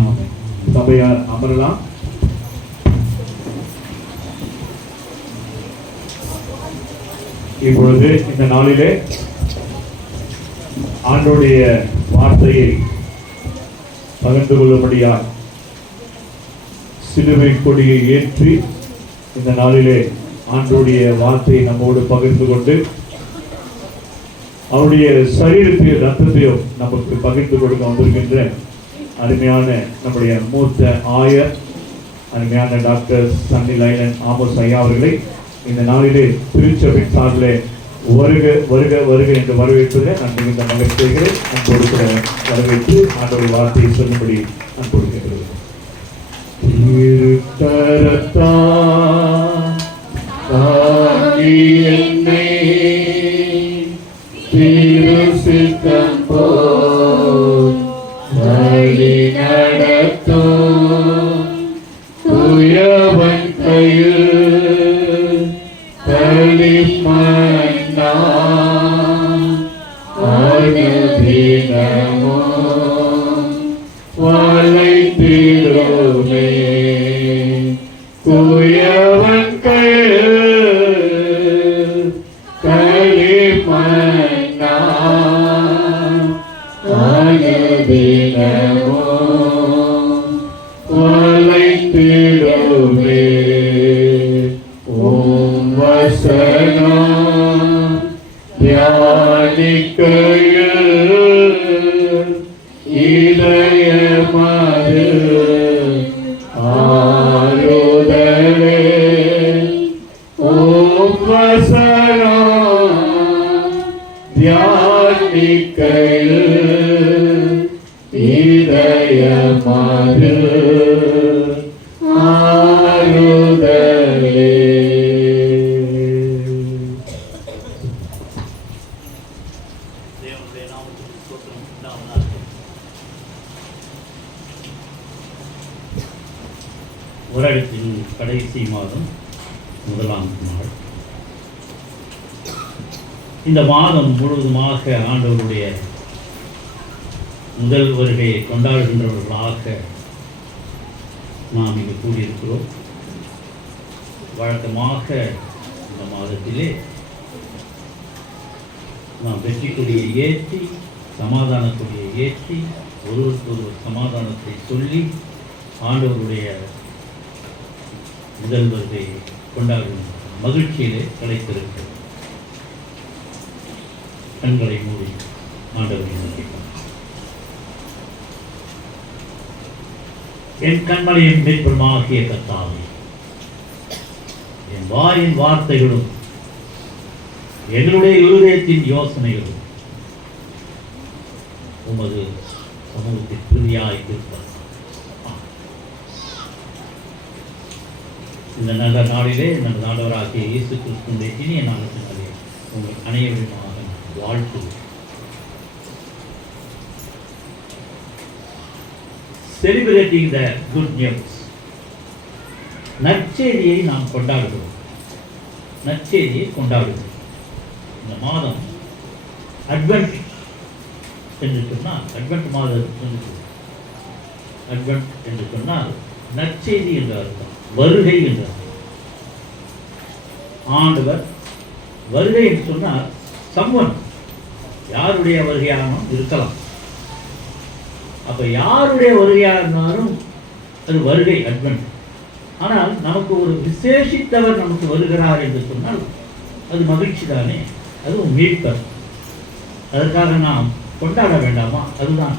சபையார் அமரலாம். இப்பொழுது இந்த நாளிலே ஆண்டவருடைய வார்த்தையை பகிர்ந்து கொள்ளும்படியால் சிலுவை கொடியை ஏற்றி இந்த நாளிலே ஆண்டவருடைய வார்த்தையை நம்மோடு பகிர்ந்து கொண்டு அவருடைய சரீரத்தையும் ரத்தத்தையும் நமக்கு பகிர்ந்து கொடுக்க வந்திருக்கின்ற அருமையான நம்முடைய மூத்த ஆயர் அருமையான டாக்டர் சன்னி லைலன் ஆமோஸ் ஐயா அவர்களை இந்த நாளிலே திருச்சபையின் சார்பிலே வருக வருக வருக என்று வரவேற்பதில் நான் மிகுந்த மகிழ்ச்சி செய்கிறேன். அன்போடு கூட வரவேற்று ஆண்டவருடைய வார்த்தையை சொல்லும்படி அன்போடு கேட்கிறேன். திருசித்தம் போல் வழி நடத்தும் துயவன் கையில் களிமண்ணா அனுதினமும் வளைத்திடுமே துயவன் கையில் களிமண்ணா அனுதினமும் வளைத்திடுமே வசனம் தியானிக்கையில் இதயமது ஆறுதலே ஓம் வசனம் தியானிக்கையில் இதயமது ஆறுதலே. வருடத்தின் கடைசி மாதம் 1ஆம் நாள். இந்த மாதம் முழுவதுமாக ஆண்டவருடைய முதல் வருகையை கொண்டாடுகின்றவர்களாக நாம் இங்கு கூடியிருக்கிறோம். வழக்கமாக இந்த மாதத்திலே நாம் வெற்றி கொடியை ஏற்றி சமாதான கொடியை ஏற்றி ஒருவருக்கு ஒருவர் சமாதானத்தை சொல்லி ஆண்டவருடைய முதல் வருகை கொண்டாடும் மகிழ்ச்சியிலே கிடைத்திருக்கிறது. கண்களை மூடி ஆண்டவரை நோக்கினார். என் கண்மலையின் மீட்புமாகிய கர்த்தாவே, என் வாயின் வார்த்தைகளும் எங்களுடைய இருதயத்தின் யோசனைகளும் உமது சமூகத்தில் பிரியாய் இருப்பது. இந்த நல்ல நாளிலே நமது ஆண்டவராகிய இயேசு கிறிஸ்துவின் இனிய நாமத்தினாலே உங்கள் அனைவருமாக வாழ்த்துகிறேன். Celebrating the good news. நற்செய்தியை நாம் கொண்டாடுகிறோம். நற்செய்தியை கொண்டாடுகிறோம். இந்த மாதம் அட்வென்ட் என்று சொன்னால் அட்வென்ட் மாதம் அட்வென்ட் என்று சொன்னால் நற்செய்தி என்ற அர்த்தம், வருகை என்ற அர்த்தம். ஆண்டவர் வருகை என்று சொன்னால் சம்வன், யாருடைய வருகையானும் இருக்கலாம். அப்ப யாருடைய வருகையாக இருந்தாலும் அது வருகை, அட்வென்ட். ஆனால் நமக்கு ஒரு விசேஷித்தவர் நமக்கு வருகிறார் என்று சொன்னால் அது மகிழ்ச்சி தானே, அதுவும் மீட்பர். அதற்காக நாம் கொண்டாட வேண்டாமா? அதுதான்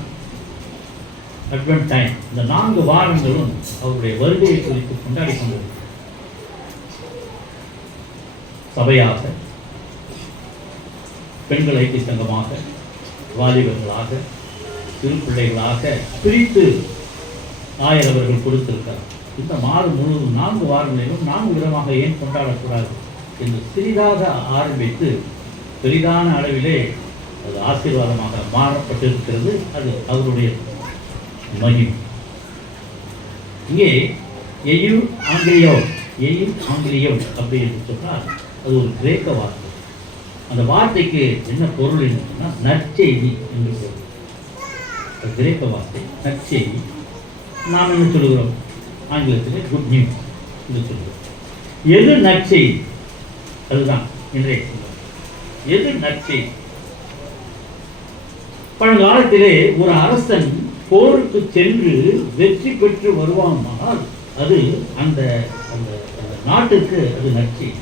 அட்வென்ட் டைம். இந்த 4 வாரங்களும் அவருடைய வருகையை குறித்து கொண்டாடி கொண்டிருக்கிறது. சபையாக, பெண்கள் ஐக்கிய சங்கமாக, வாலிபர்களாக, சிறு பிள்ளைகளாக பிரித்து ஆயர் அவர்கள் கொடுத்திருக்கிறார். இந்த மாதம் முழுவதும் 4 வாரங்களிலும் 4 விதமாக ஏன் கொண்டாடக்கூடாது என்று சிறிதாக ஆரம்பித்து பெரிதான அளவிலே அது ஆசீர்வாதமாக மாறப்பட்டிருக்கிறது. அது அவருடைய மகிமை. இங்கே எயு ஆங்கிலியோ அப்படி என்று சொன்னால் அது ஒரு கிரேக்க வார்த்தை. அந்த வார்த்தைக்கு என்ன பொருள் என்று சொன்னால் நற்செய்தி என்று பொருள். கிரேக்க வார்த்தை நற்செய்தி. நாம் என்ன சொல்கிறோம் ஆங்கிலத்தில்? குட் நியூஸ் என்று சொல்கிறோம். எது நற்செய்தி? அதுதான் இன்றைய எது நற்செய்தி. பழங்காலத்திலே ஒரு அரசன் போருக்கு சென்று வெற்றி பெற்று வருவானால் அது அந்த நாட்டுக்கு அது நற்செய்தி.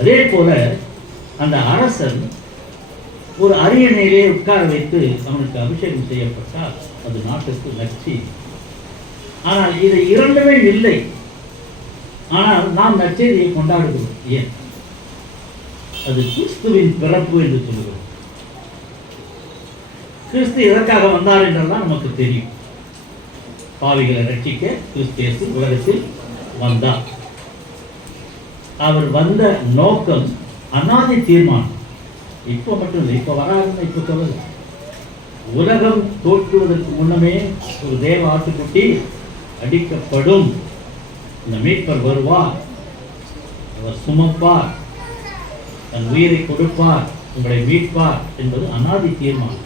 அதே போல அந்த அரசன் ஒரு அரியணையிலே உட்கார வைத்து அவனுக்கு அபிஷேகம் செய்யப்பட்டால் அது நாட்டுக்கு நற்செய்தி. ஆனால் இதை இரண்டுமே இல்லை. ஆனால் நாம் நற்செய்தியை கொண்டாடுகிறோம். ஏன்? அது கிறிஸ்துவின் பிறப்பு என்று சொல்கிறோம். கிறிஸ்து எதற்காக வந்தார் என்றெல்லாம் நமக்கு தெரியும். பாவிகளை ரட்சிக்க கிறிஸ்து இயேசு உலகத்தில் வந்தார். அவர் வந்த நோக்கம் அநாதி தீர்மானம். இப்போ மட்டும் இல்லை, இப்போ வராதுன்னு இப்போ சொல்லல. உலகம் தோற்றுவதற்கு முன்னமே ஒரு தேவ ஆட்டுக்குட்டி அடிக்கப்படும், இந்த மீட்பர் வருவார், அவர் சுமப்பார், தன் உயிரை கொடுப்பார், உங்களை மீட்பார் என்பது அநாதி தீர்மானம்.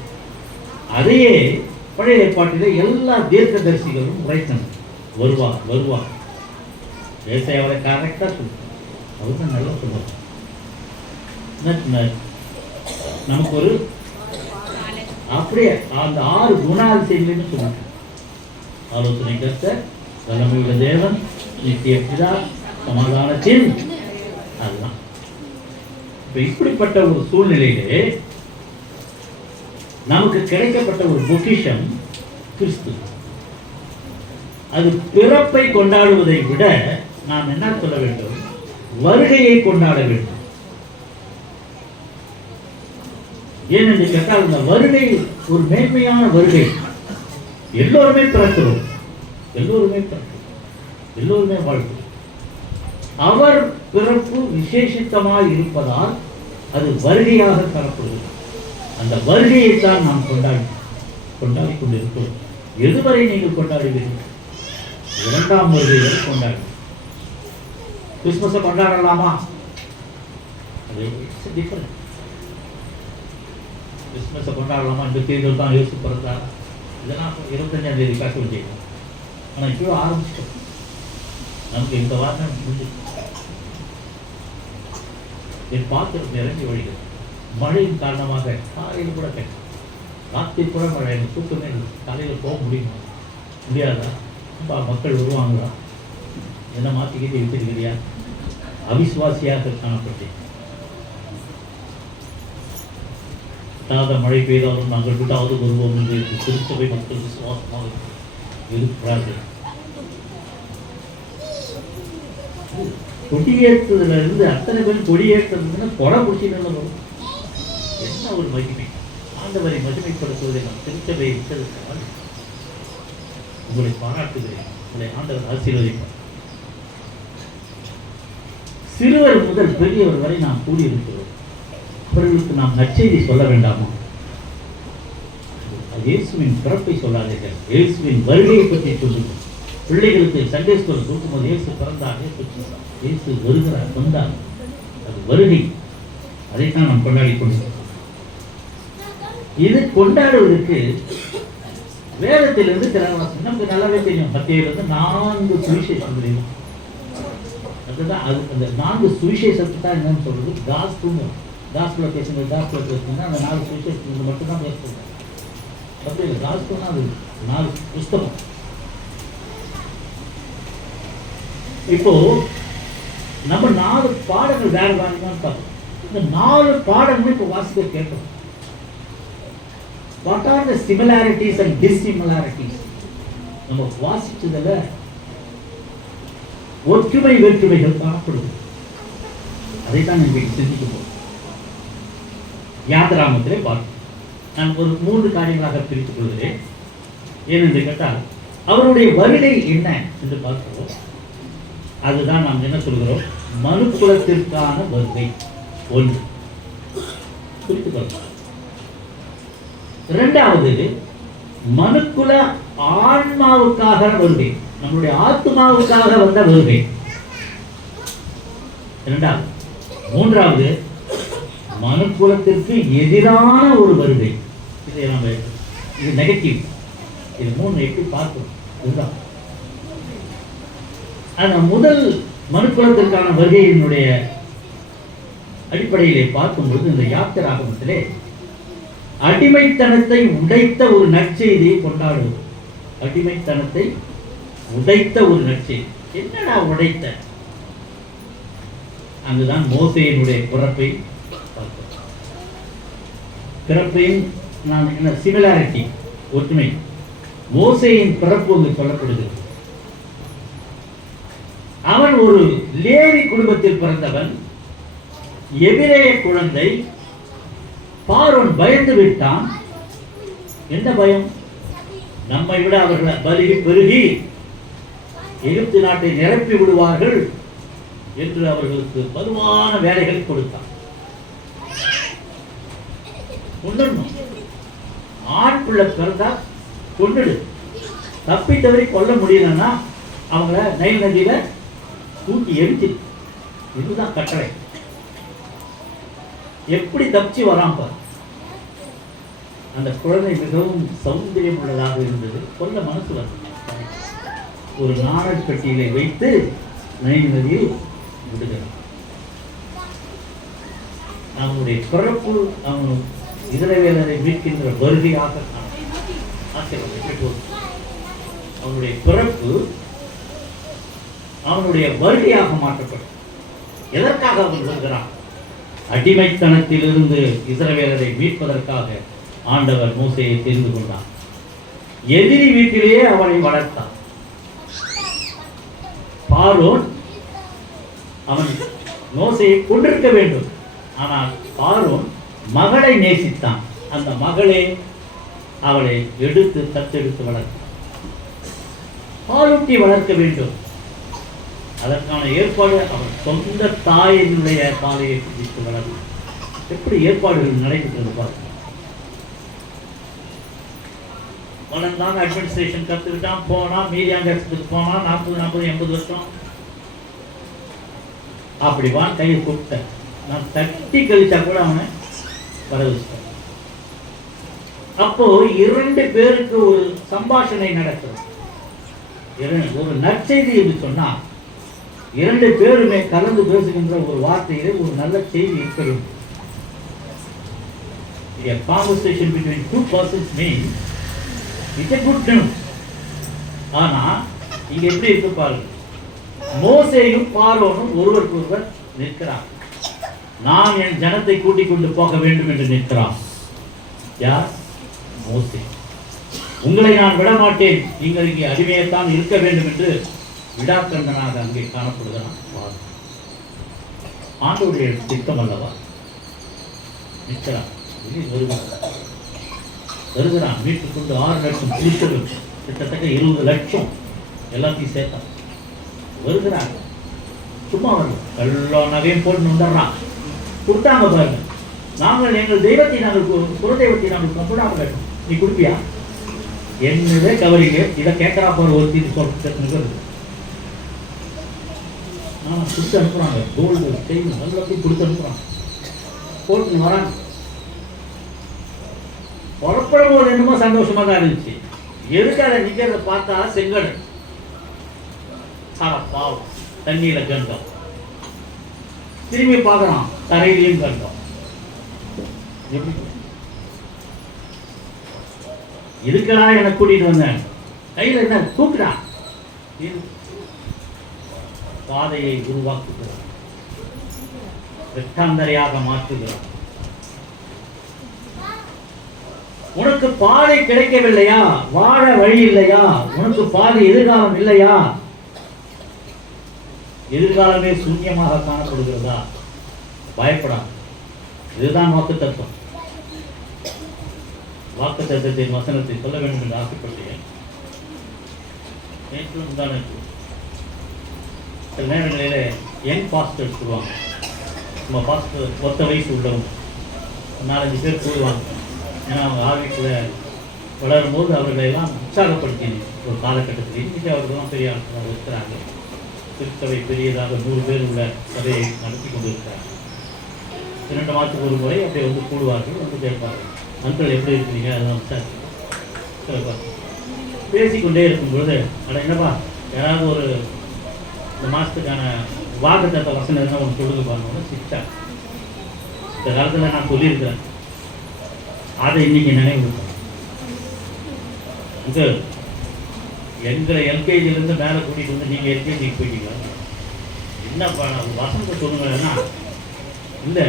அதையே பழைய ஏற்பாட்டிலே எல்லா தீர்க்கதரிசிகளும் உரைத்தனர். வருவார் வருவார். அவரை கரெக்டா சொல்றார். அவருக்கு நல்லா சொல்லுவார். நமக்கு ஒரு அப்படியே அந்த 6 குணாதிசயங்கள்னு சொன்னாங்க. ஆலோசனை கர்த்தர், வல்லமையுள்ள தேவன், நித்திய பிதா, சமாதானத்தின். அதுதான் இப்ப இப்படிப்பட்ட ஒரு சூழ்நிலையிலே நமக்கு கிடைக்கப்பட்ட ஒரு பொக்கிஷம் கிறிஸ்து. அது பிறப்பை கொண்டாடுவதை விட நாம் என்ன சொல்ல வேண்டும்? வருகையை கொண்டாட வேண்டும். ஏனென்று கேட்டால் இந்த வருகை ஒரு மேன்மையான வருகை. எல்லோருமே பிறக்கிறோம், எல்லோருமே வாழ்கிறோம். அவர் பிறப்பு விசேஷித்தமாய் இருப்பதால் அது வருகையாக தரப்படுகிறது. அந்த வருகையைத்தான் நாம் கொண்டாடி கொண்டிருக்கிறோம். எதுவரை நீங்கள் கொண்டாடுவீர்கள்? 2ஆம் வருகையை கொண்டாடு. கிறிஸ்துமஸை கொண்டாடலாமா? அது டிஃபரெண்ட். கிறிஸ்துமஸை கொண்டாடலாமா? இந்த தேர்தல் தான் இயேசு பிறந்தார், இதெல்லாம் 25ஆம் தேதி காக்க வேண்டியது. ஆனால் இப்போ ஆரம்பிச்சிட்டோம். நமக்கு இந்த வாரம் முடிஞ்சு என் பாத்திரம் நிரம்பி வழிகள். மழையின் காரணமாக காலையில் கூட கேட்டேன், ராத்திரி கூட மழை, எனக்கு தூக்கமே இல்லை. காலையில் போக முடியாதா? மக்கள் வருவாங்களா? என்ன மாற்றிக்கிட்டு வச்சிருக்கிறியா? அவிசுவாசியாக காணப்பட்டேன். மழை பெய்தாலும் நாங்கள் விட்டாவது வருவோம் என்று திருச்சபை மக்கள் விசுவாசமாக இருக்கிறார்கள். கொடியேற்றதுல இருந்து அத்தனை பேர் கொடியேற்றதுன்னா கொடை குடிச்சின்னு வரும். என்ன ஒரு மகிமை! ஆண்டவரை மகிமைப்படுத்துவதை நாம் திருச்சபையை விட்டதற்காக உங்களை பாராட்டுகிறேன். உங்களை ஆண்டவர் ஆசீர்வதிப்பார். சிறுவர் முதல் பெரியவர் வரை நாம் கூடியிருக்கிறோம். அவர்களுக்கு நாம் நற்செய்தி சொல்ல வேண்டாமா? இயேசுவின் பிறப்பை சொல்லாதீர்கள், இயேசுவின் வருகையை பற்றி சொல்லுங்கள். பிள்ளைகளுக்கு சண்டே ஸ்கூல் கொடுக்கும்போது இயேசு பிறந்தார், இயேசு வருகிறார், வந்தார். அது வருகை. அதைத்தான் நாம் கொண்டாடி கொண்டிருக்கிறோம். இது கொண்டாடுவதற்கு வேதத்திலிருந்து நமக்கு நல்லாவே தெரியும். மத்தியிலிருந்து 4 சுவிசேஷங்களையும் அது அதுதான் அது அந்த 4 சுவிசேஷத்தை தான் என்னன்னு சொல்றது, காஸ்பல் பேசுங்க அந்த 4 சுவிசேஷத்துக்கு மட்டும்தான் பேசுறாங்க. அப்படி இல்லை, காஸ்பல்னா அது 4 புஸ்தகம். இப்போ நம்ம 4 பாடங்கள் வேற வாங்கினான்னு பார்ப்போம். இந்த 4 பாடங்களும் இப்போ வாசிக்க கேட்கணும். What are the similarities and dissimilarities? நம்ம வாசிச்சதுல ஒற்றுமை வேற்றுமைகள் காணப்படுது. அதைத்தான் நீங்கள் சிந்திக்க போகிறோம். யாத்திராமத்திலே பார்ப்போம். நான் ஒரு 3 காரியங்களாக பிரித்துக் கொள்கிறேன். ஏனென்று கேட்டால் அவருடைய வருகை என்ன என்று பார்க்கிறோம். அதுதான் நாம் என்ன சொல்கிறோம், மனுக்குலத்திற்கான வருகை 1 குறித்துக் கொள்கிறோம். 2வது மனுக்குல ஆன்மாவுக்காக வருகை, நம்முடைய ஆத்மாவுக்காக வந்த வருகை 2வது. 3வது மனுக்குலத்திற்கு எதிரான ஒரு வருகை. இது நெகட்டிவ். இது 3 எப்படி பார்க்கணும். இதுதான் அந்த முதல் மனுக்குலத்திற்கான வருகையினுடைய அடிப்படையிலே பார்க்கும்போது இந்த யாத்திராகமத்திலே அடிமைத்தனத்தை உடைத்த ஒரு நற்செய்தியை கொண்டாடுவோம். அடிமைத்தனத்தை உடைத்த ஒரு நற்செய்தி. என்னடா உடைத்த? அங்குதான் மோசேயினுடைய பிறப்பை பார்த்தோம். பிறப்பையும் நான் என்ன சிமிலாரிட்டி, ஒற்றுமை. மோசேயின் பிறப்பு அங்கு சொல்லப்படுகிறது. அவன் ஒரு லேவி குடும்பத்தில் பிறந்தவன், எபிரேய குழந்தை. பார்வோன் பயந்து விட்டான். என்ன பயம்? நம்மை விட அவர்கள் பலுகி பெருகி எகிப்து நாட்டை நிரப்பி விடுவார்கள் என்று அவர்களுக்கு பலமான வேலைகளை கொடுத்தான். கொல்லணும், ஆண் பிள்ளை பிறந்தா கொண்டுடு, தப்பி தவறி கொல்ல முடியலன்னா அவங்கள நைல் நதியில தூக்கி எரிச்சு. இதுதான் கட்டளை. எப்படி தப்பிச்சு வரான் பார். அந்த குழந்தை மிகவும் சௌந்தரியம் உள்ளதாக இருந்தது. கொல்ல மனசு வரும். ஒரு நாணல் பெட்டியிலே வைத்து நைல் நதியில் விடுகிறான். அவனுடைய பிறப்பு அவன் இஸ்ரவேலரை மீட்கின்ற வருகையாக அவனுடைய பிறப்பு அவனுடைய வருகையாக மாற்றப்படும். எதற்காக அவன் வருகிறான்? அடிமைத்தனத்திலிருந்து இஸ்ரவேலரை மீட்பதற்காக ஆண்டவர் மோசேயை தெரிந்து கொண்டான். எதிரி வீட்டிலேயே அவனை வளர்த்தான். பார்வோன் அவன் மோசேயை கொண்டிருக்க வேண்டும். ஆனால் பார்வோன் மகளை நேசித்தான். அந்த மகளே அவளை எடுத்து தத்தெடுத்து வளர்த்தான். பாலூட்டி வளர்க்க வேண்டும். அதற்கான ஏற்பாடு அவன் சொந்த தாயினுடைய காலையை பிடித்து வளர்ந்தான். எப்படி ஏற்பாடுகள் நடைபெற்றது பார்க்க. வளர்ந்தான், அட்மினிஸ்ட்ரேஷன் கற்றுக்கிட்டான், போனான், மீடியாண்டத்துக்கு போனான். 40-80 வருஷம் அப்படி வான் கையை கூப்பிட்டேன். நான் தட்டி கழிச்சா கூட அவனை வர வச்சிட்டேன். அப்போ 2 பேருக்கு ஒரு சம்பாஷணை நடக்கிறது. ஒரு நற்செய்தி என்று சொன்னா 2 பேருமே கலந்து பேசுகின்ற ஒரு வார்த்தையிலே ஒரு நல்ல செய்தி இருக்க வேண்டும். A conversation between 2 persons means it's a good news. ஆனா இங்க எப்படி இருக்கு பாருங்க. மோசேயும் பார்வோனும் ஒருவருக்கு ஒருவர் நிற்கிறார். நான் என் ஜனத்தை கூட்டிக் கொண்டு போக வேண்டும் என்று நிற்கிறான். யார்? மோசே. உங்களை நான் விடமாட்டேன், நீங்கள் இங்கே அடிமையத்தான் இருக்க வேண்டும் என்று விடாக்கண்டனாக அங்கே காணப்படுகிறான். ஆண்டவருடைய திட்டம் அல்லவா? நிற்கிறான், வருகிறான். வீட்டுக்கு கொண்டு 6 லட்சம் புலிகள், கிட்டத்தட்ட 20 லட்சம் எல்லாத்தையும் சேர்த்தான். வருகிறான். சும்மா வரல, எல்லா நகையும் போட்டு வந்துடுறான். கொடுத்தாங்க பாருங்க. நாங்கள் எங்கள் தெய்வத்தை நாங்கள் குல தெய்வத்தை நாங்கள் கும்பிடாம கேட்டோம். நீ கொடுப்பியா? என்னதே கவரிங்க, இதை கேட்கறா போற ஒருத்தி சொல்றது. கொடுத்து அனுப்புறாங்க. கோல்டு செயின் எல்லாத்தையும் கொடுத்து அனுப்புறாங்க. போட்டு வராங்க. புறப்படும் போது என்னமோ சந்தோஷமா தான் இருந்துச்சு. எதுக்காக நிக்கிறத பார்த்தா செங்கடல், பாவம், தண்ணீர கண்டம். திரும்பி பார்க்கறான், தரையிலையும் கண்டோம். எப்படி இதுக்கடா எனக்கு கூட்டிட்டு வந்தேன், கையில என்ன தூக்குடா. பாதையை உருவாக்குகிறார், வெட்டாந்தரையாக மாற்றுகிறார். உனக்கு பாதை கிடைக்கவில்லையா, வாழ வழி இல்லையா, உனக்கு பாதை எதிர்காலம் இல்லையா, எதிர்காலமே சூன்யமாக காணப்படுகிறதா, பயப்படாது. இதுதான் வாக்குத்தத்தம். வாக்குத்தத்தத்தின் வசனத்தை சொல்ல வேண்டும் என்று ஆசைப்பட்டேன். நேற்று முந்தானேற்று சில நேரங்களிலே யங் பாஸ்டர் சொல்லுவாங்க, நம்ம பாஸ்டர் ஒத்த வயசு உள்ளவங்க 4-5 பேர் கூடுவாங்க. ஏன்னா அவங்க ஆர்வத்தில் வளரும்போது அவர்களை எல்லாம் உற்சாகப்படுத்தினேன் ஒரு காலகட்டத்தில். இன்றைக்கி அவர்களெல்லாம் பெரிய ஆட்களாக இருக்கிறாங்க. திருச்சபை பெரியதாக 100 பேர் உள்ள சபையை நடத்தி கொண்டு இருக்கிறாங்க. 2 மாதத்துக்கு ஒரு முறை அப்படியே வந்து கூடுவார்கள், வந்து கேட்பார்கள், அங்கிள் எப்படி இருக்கிறீங்க, அதெல்லாம் விசாரிப்பாங்க. பேசிக்கொண்டே இருக்கும்பொழுது, அட என்னப்பா யாராவது ஒரு இந்த மாதத்துக்கான வாக்குத்தத்த வசனம் என்ன ஒன்று சொல்லுங்க பாருங்க. சிச்சா இந்த காலத்தில் நான் சொல்லியிருக்கிறேன், அதை இன்னைக்கு நினைவு. அங்கிள் எங்களை எல்கேஜிலேருந்து மேலே கூட்டிகிட்டு வந்து நீங்கள் எல்கேஜிக்கு போயிட்டீங்களா, என்னப்பா நான் வசனத்தை சொல்லுங்கன்னா, இல்லை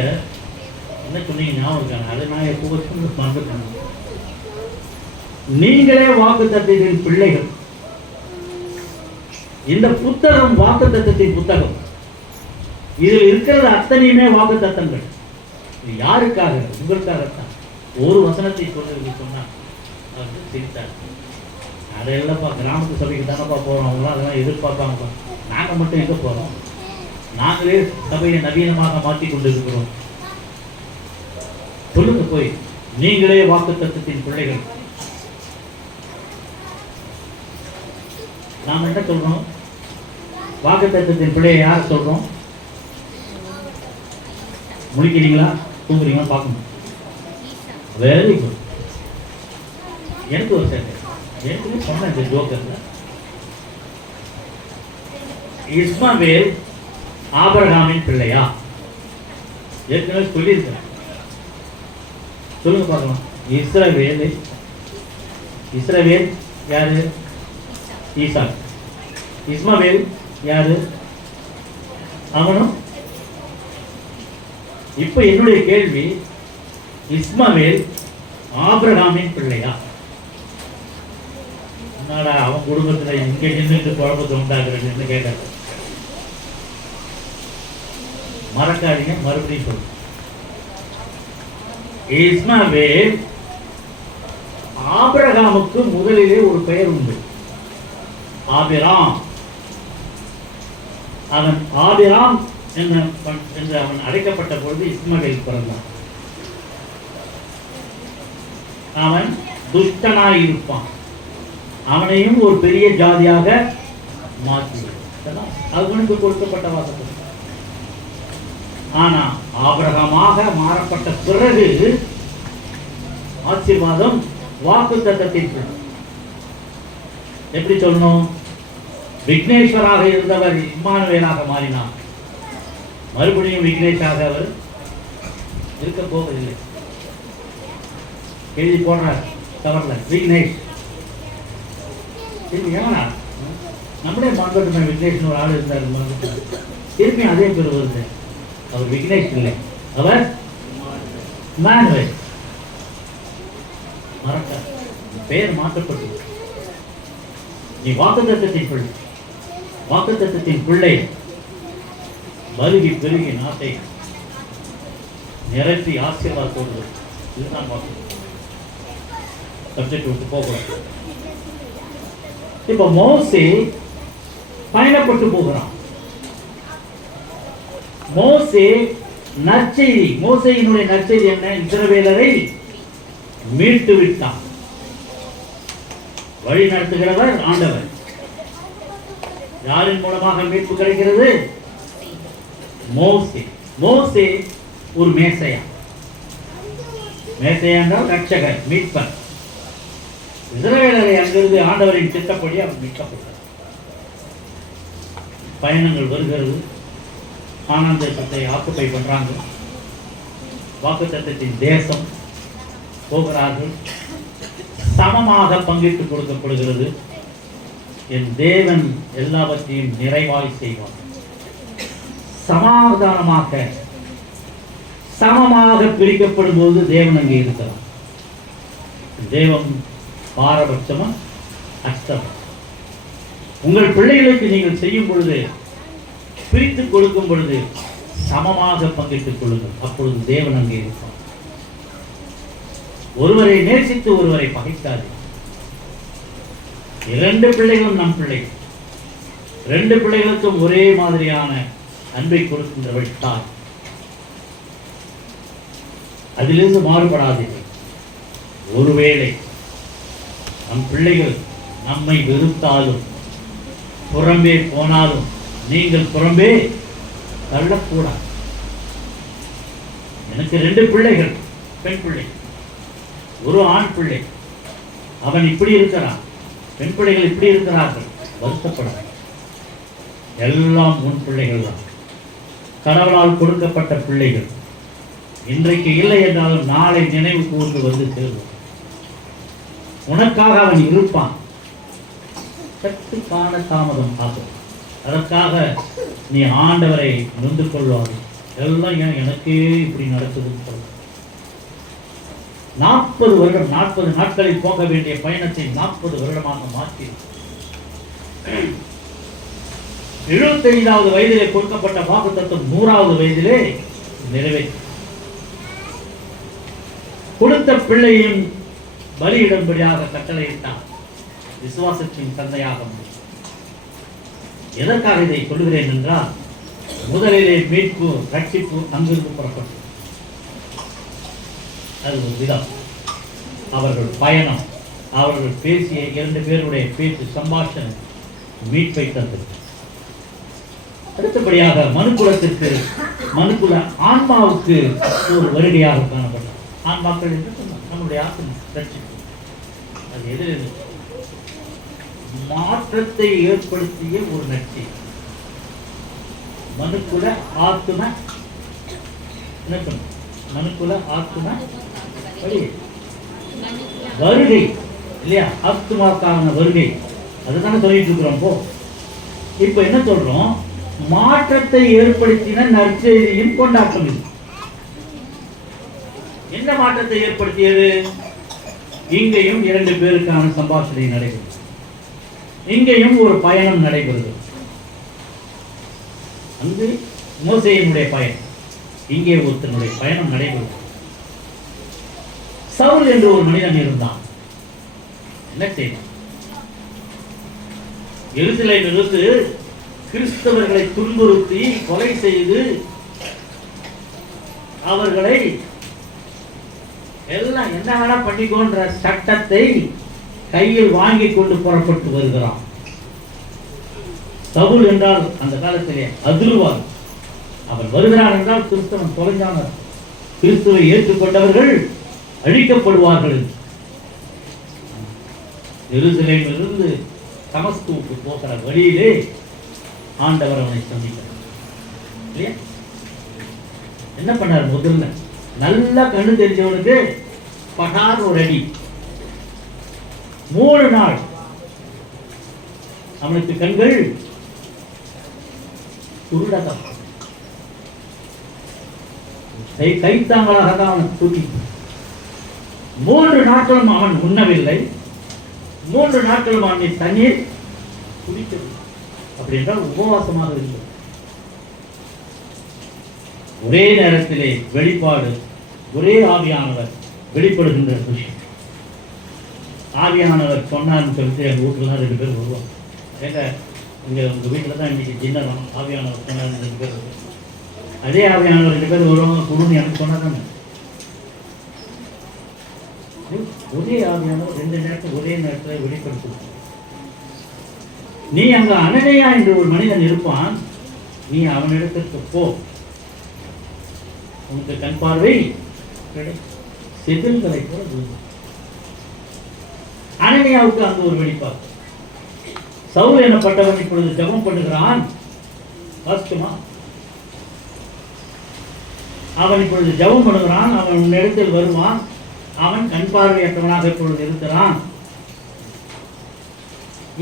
என்ன சொன்னீங்க ஞாபகம் இருக்காங்க, அதை நான் எப்போ வச்சு மறந்துட்டேன். நீங்களே வாக்குத்தத்தத்தின் பிள்ளைகள். இந்த புத்தகம் வாக்குத்தத்தத்தின் புத்தகம். இதில் இருக்கிறது அத்தனையுமே வாக்குத்தத்தங்கள். இது யாருக்காக? உங்களுக்காகத்தான். ஒரு வசனத்தை சொல்ல சொன்னா அவர் சிரித்தார். அதெல்லாம்ப்பா கிராமத்து சபைக்கு தானப்பா போகிறோம், அவங்களாம் அதெல்லாம் எதிர்பார்ப்பாங்கப்பா. நாங்கள் மட்டும் எங்கே போகிறோம்? நாங்களே சபையை நவீனமாக மாற்றி கொண்டு இருக்கிறோம். சொல்லுங்க போய், நீங்களே வாக்குத்தத்தத்தின் பிள்ளைகள். நாம் என்ன சொல்றோம்? வாக்குத்தத்தத்தின் பிள்ளையை யார் சொல்றோம்? முடிக்கிறீங்களா, தூங்குறீங்களா பார்க்கணும். Very good. எனக்கு ஒரு சேர்க்கை எனக்கு சொன்ன இந்த ஜோக்கர்ல இஸ்மவேல் ஆபிரகாமின் பிள்ளையா? ஏற்கனவே சொல்லியிருக்கிறேன், சொல்லுங்க பார்க்கலாம். இஸ்ரவேல் யாரு? ஈசாக். இஸ்மவேல் யாரு? அவனும். இப்ப என்னுடைய கேள்வி, இஸ்மவேல் ஆபிரகாமின் பிள்ளையா? அவன் குடும்பத்துல இங்க நின்று குழப்பத்தை உண்டாக்குறேன்னு கேட்டாங்க. மறக்காதீங்க, மறுபடியும் சொல்லு. இஸ்மவேல் ஆபிரகாமுக்கு முதலிலே ஒரு பெயர் உண்டு, ஆபிராம். அவன் ஆபிராம் என்று அவன் அழைக்கப்பட்ட பொழுது இஸ்மவேல் பிறந்தான். அவன் துஷ்டனாய் இருப்பான், அவனையும் ஒரு பெரிய ஜாதியாக மாற்றினான். அவனுக்கு கொடுக்கப்பட்ட வாசகம். ஆனா ஆபிரகாமாக மாறப்பட்ட பிறகு ஆசீர்வாதம் வாக்குத்தத்தத்தின் எப்படி சொல்லணும்? விக்னேஸ்வராக இருந்தவர் இம்மானுவேலாக மாறினார். மறுபடியும் விக்னேஷாக அவர் இருக்க போவதில்லை. எழுதி போடுறார் தவறுல, விக்னேஷ். ஏன்னா நம்மளே மறந்துட்டுமே, விக்னேஷ் ஒரு ஆள் இருந்தார், திருப்பி அதே பேர் வருது. அவர் விக்னேஷ் இல்லை, அவர் இம்மானுவேல். மறக்க பெயர் மாற்றப்பட்டு நீ வாக்குத்தத்தத்தின் பிள்ளை, வாக்குத்தத்தத்தின் பிள்ளை மருகி பெருகி நாட்டை நிரப்பி ஆசீர்வாதத்தோடு. இதுதான் வாக்கு. சப்ஜெக்ட் விட்டு போகலாம். இப்ப மோசே பயணப்பட்டு போகிறான். மோசே நற்செய்தி, மோசேயினுடைய நற்செய்தி என்ன? இஸ்ரவேலரை மீட்டு விட்டான். வழி நடத்துகிறவர் ஆண்டவர். யாரின் மூலமாக மீட்பு கிடைக்கிறது? மோசே. மோசே ஒரு மேசையா. மேசையா என்றால் ரட்சகர், மீட்பர். இஸ்ரவேலரை அங்கிருந்து ஆண்டவரின் திட்டப்படி அவர் மீட்கப்பட்டார். பயணங்கள் வருகிறது, கானான் தேசத்தை ஆக்குப்பை பண்றாங்க. வாக்குத்தத்தத்தின் தேசம் போகிறார்கள். சமமாக பங்கிட்டு கொடுக்கப்படுகிறது. என் தேவன் எல்லாவற்றையும் நிறைவாய் செய்வார். சமாதானமாக சமமாக பிரிக்கப்படும் போது தேவன் அங்கே இருக்கிறார். தேவன் பாரபட்சமா அஷ்டம். உங்கள் பிள்ளைகளுக்கு நீங்கள் செய்யும் பொழுது, பிரித்து கொடுக்கும் பொழுது சமமாக பங்கிட்டுக் கொள்ளுங்கள். அப்பொழுது தேவன் அங்கே இருப்பார். ஒருவரை நேசித்து ஒருவரை பகைக்காது. 2 பிள்ளைகளும் நம் பிள்ளைகள். 2 பிள்ளைகளுக்கும் ஒரே மாதிரியான அன்பை கொடுக்கின்றவள் தாய். அதிலிருந்து மாறுபடாதீர்கள். ஒருவேளை நம் பிள்ளைகள் நம்மை வெறுத்தாலும், புறம்பே போனாலும், நீங்கள் புறம்பே தள்ளக்கூடாது. எனக்கு 2 பிள்ளைகள், பெண் பிள்ளை, ஒரு ஆண் பிள்ளை. அவன் இப்படி இருக்கிறான், பெண் பிள்ளைகள் இப்படி இருக்கிறார்கள். வருத்தப்படாது. எல்லாம் உன் பிள்ளைகள் தான். கடவுளால் கொடுக்கப்பட்ட பிள்ளைகள். இன்றைக்கு இல்லை என்றாலும் நாளை நினைவு கூர்ந்து வந்து சேருவோம். உனக்காக அவன் இருப்பான். சற்று காண தாமதம் ஆகும். அதற்காக நீ ஆண்டவரை நொந்து கொள்வாரு. எல்லாம் எனக்கே இப்படி நடக்குதுன்னு சொல்ல. 40 வருடம் 40 நாட்களில் போக வேண்டிய பயணத்தை 40 வருடமாக மாற்றி 75வது வயதிலே கொடுக்கப்பட்ட வாக்குத்தத்தம் 100வது வயதிலே நிறைவேற்ற கொடுத்த பிள்ளையும் பலியிடும்படியாக கட்டளையிட்டார். விசுவாசத்தின் தந்தையாக முடியும். எதற்காக இதை சொல்லுகிறேன் என்றால், முதலிலே மீட்பு ரட்சிப்பு அங்கிருந்து புறப்பட்டது. அது ஒரு விதம். அவர்கள் பயணம், அவர்கள் பேசிய 2 பேருடைய பேச்சு சம்பாஷணை மீட்பை தந்தது. அடுத்தபடியாக மனுக்குலத்திற்கு, மனுக்குல ஆன்மாவுக்கு ஒரு வருகையாக காணப்பட்டார். ஆன்மாக்கள் என்று சொன்னார். நம்முடைய ஆத்மா ரட்சிப்பு. அது எதிரில் மாற்றத்தை ஏற்படுத்திய ஒரு நட்சி. மனுக்குல ஆத்ம என்ன சொன்ன? மனுக்குல ஆத்ம வருகை இல்லையா? ஆத்மாக்கான வருகை. அதுதானே சொல்லிட்டு இருக்கிறோம். இப்ப என்ன சொல்றோம்? மாற்றத்தை ஏற்படுத்தின நற்செய்தியும் கொண்டாட்டம் இது. என்ன மாற்றத்தை ஏற்படுத்தியது? இங்கேயும் 2 பேருக்கான சம்பாஷணை நடைபெறும். இங்கேயும் ஒரு பயணம் நடைபெறுகிறது. அங்கு மோசேயினுடைய பயணம், இங்கே ஒருத்தனுடைய பயணம் நடைபெறுகிறது. சவுல் என்று ஒரு மனிதன் இருந்தான். என்ன செய்தான்? எருசலேமிலிருந்து கிறிஸ்தவர்களை துன்புறுத்தி கொலை செய்து அவர்களை எல்லாம் என்ன வேணா பண்ணிக்கோன்ற சட்டத்தை கையில் வாங்கி கொண்டு புறப்பட்டு வருகிறான். சவுல் என்றால் அந்த காலத்திலே அதிர்வார். அவன் வருகிறான் என்றால் கிறிஸ்தவன் தொலைஞ்சான. கிறிஸ்துவை ஏற்றுக்கொண்டவர்கள் அழிக்கப்படுவார்கள். எருசலேமிலிருந்து தமஸ்குவுக்கு போகிற வழியிலே ஆண்டவர் அவனை சந்திக்கிறார். இல்லையா? என்ன பண்ணார்? முதல்ல நல்லா கண்ணு தெரிஞ்சவனுக்கு படார் ஒரு அடி. 3 நாள் அவனுக்கு கண்கள் குருடாக, கைத்தாங்களாக தான் அவன் தூக்கி. 3 நாட்களும் அவன் உண்ணவில்லை. 3 நாட்களும் அவனை தண்ணீர் குடிக்கவில்லை. அப்படி என்றால் உபவாசமாக இருந்தது. ஒரே நேரத்திலே வெளிப்பாடு, ஒரே ஆவியானவர் வெளிப்படுகின்ற விஷயம். ஆவியானவர் சொன்னார்னு சொல்லிட்டு எங்கள் வீட்டுல 2 பேர் வருவாங்க. எங்க இங்கே உங்கள் வீட்டில் தான் இன்னைக்கு ஜின்னரம். ஆவியானவர் சொன்னார் 2 பேர் வருவாங்க. அதே ஆவியானவர் 2 பேர் வருவாங்க. குடுன்னு எனக்கு சொன்னாதானே. ஒரே ஆவியானவர் 2 நேரத்தில் ஒரே நேரத்தில் வெளிப்படுத்து. நீ அங்க அனனியா என்று ஒரு மனிதன் இருப்பான். நீ அவனிடத்திற்கு போ, உனக்கு கண் பார்வை செதில்களை போல விழுந்து. அனனியாவுக்கு அங்கு ஒரு வெளிப்பாடு. சவுல் எனப்பட்டவன் இப்பொழுது ஜெபம் பண்ணுகிறான். வாசிக்குமா? அவன் இப்பொழுது ஜெபம் பண்ணுகிறான், அவன் உன்னிடத்தில் வருவான், அவன் கண் பார்வையற்றவனாக இப்பொழுது இருக்கிறான்.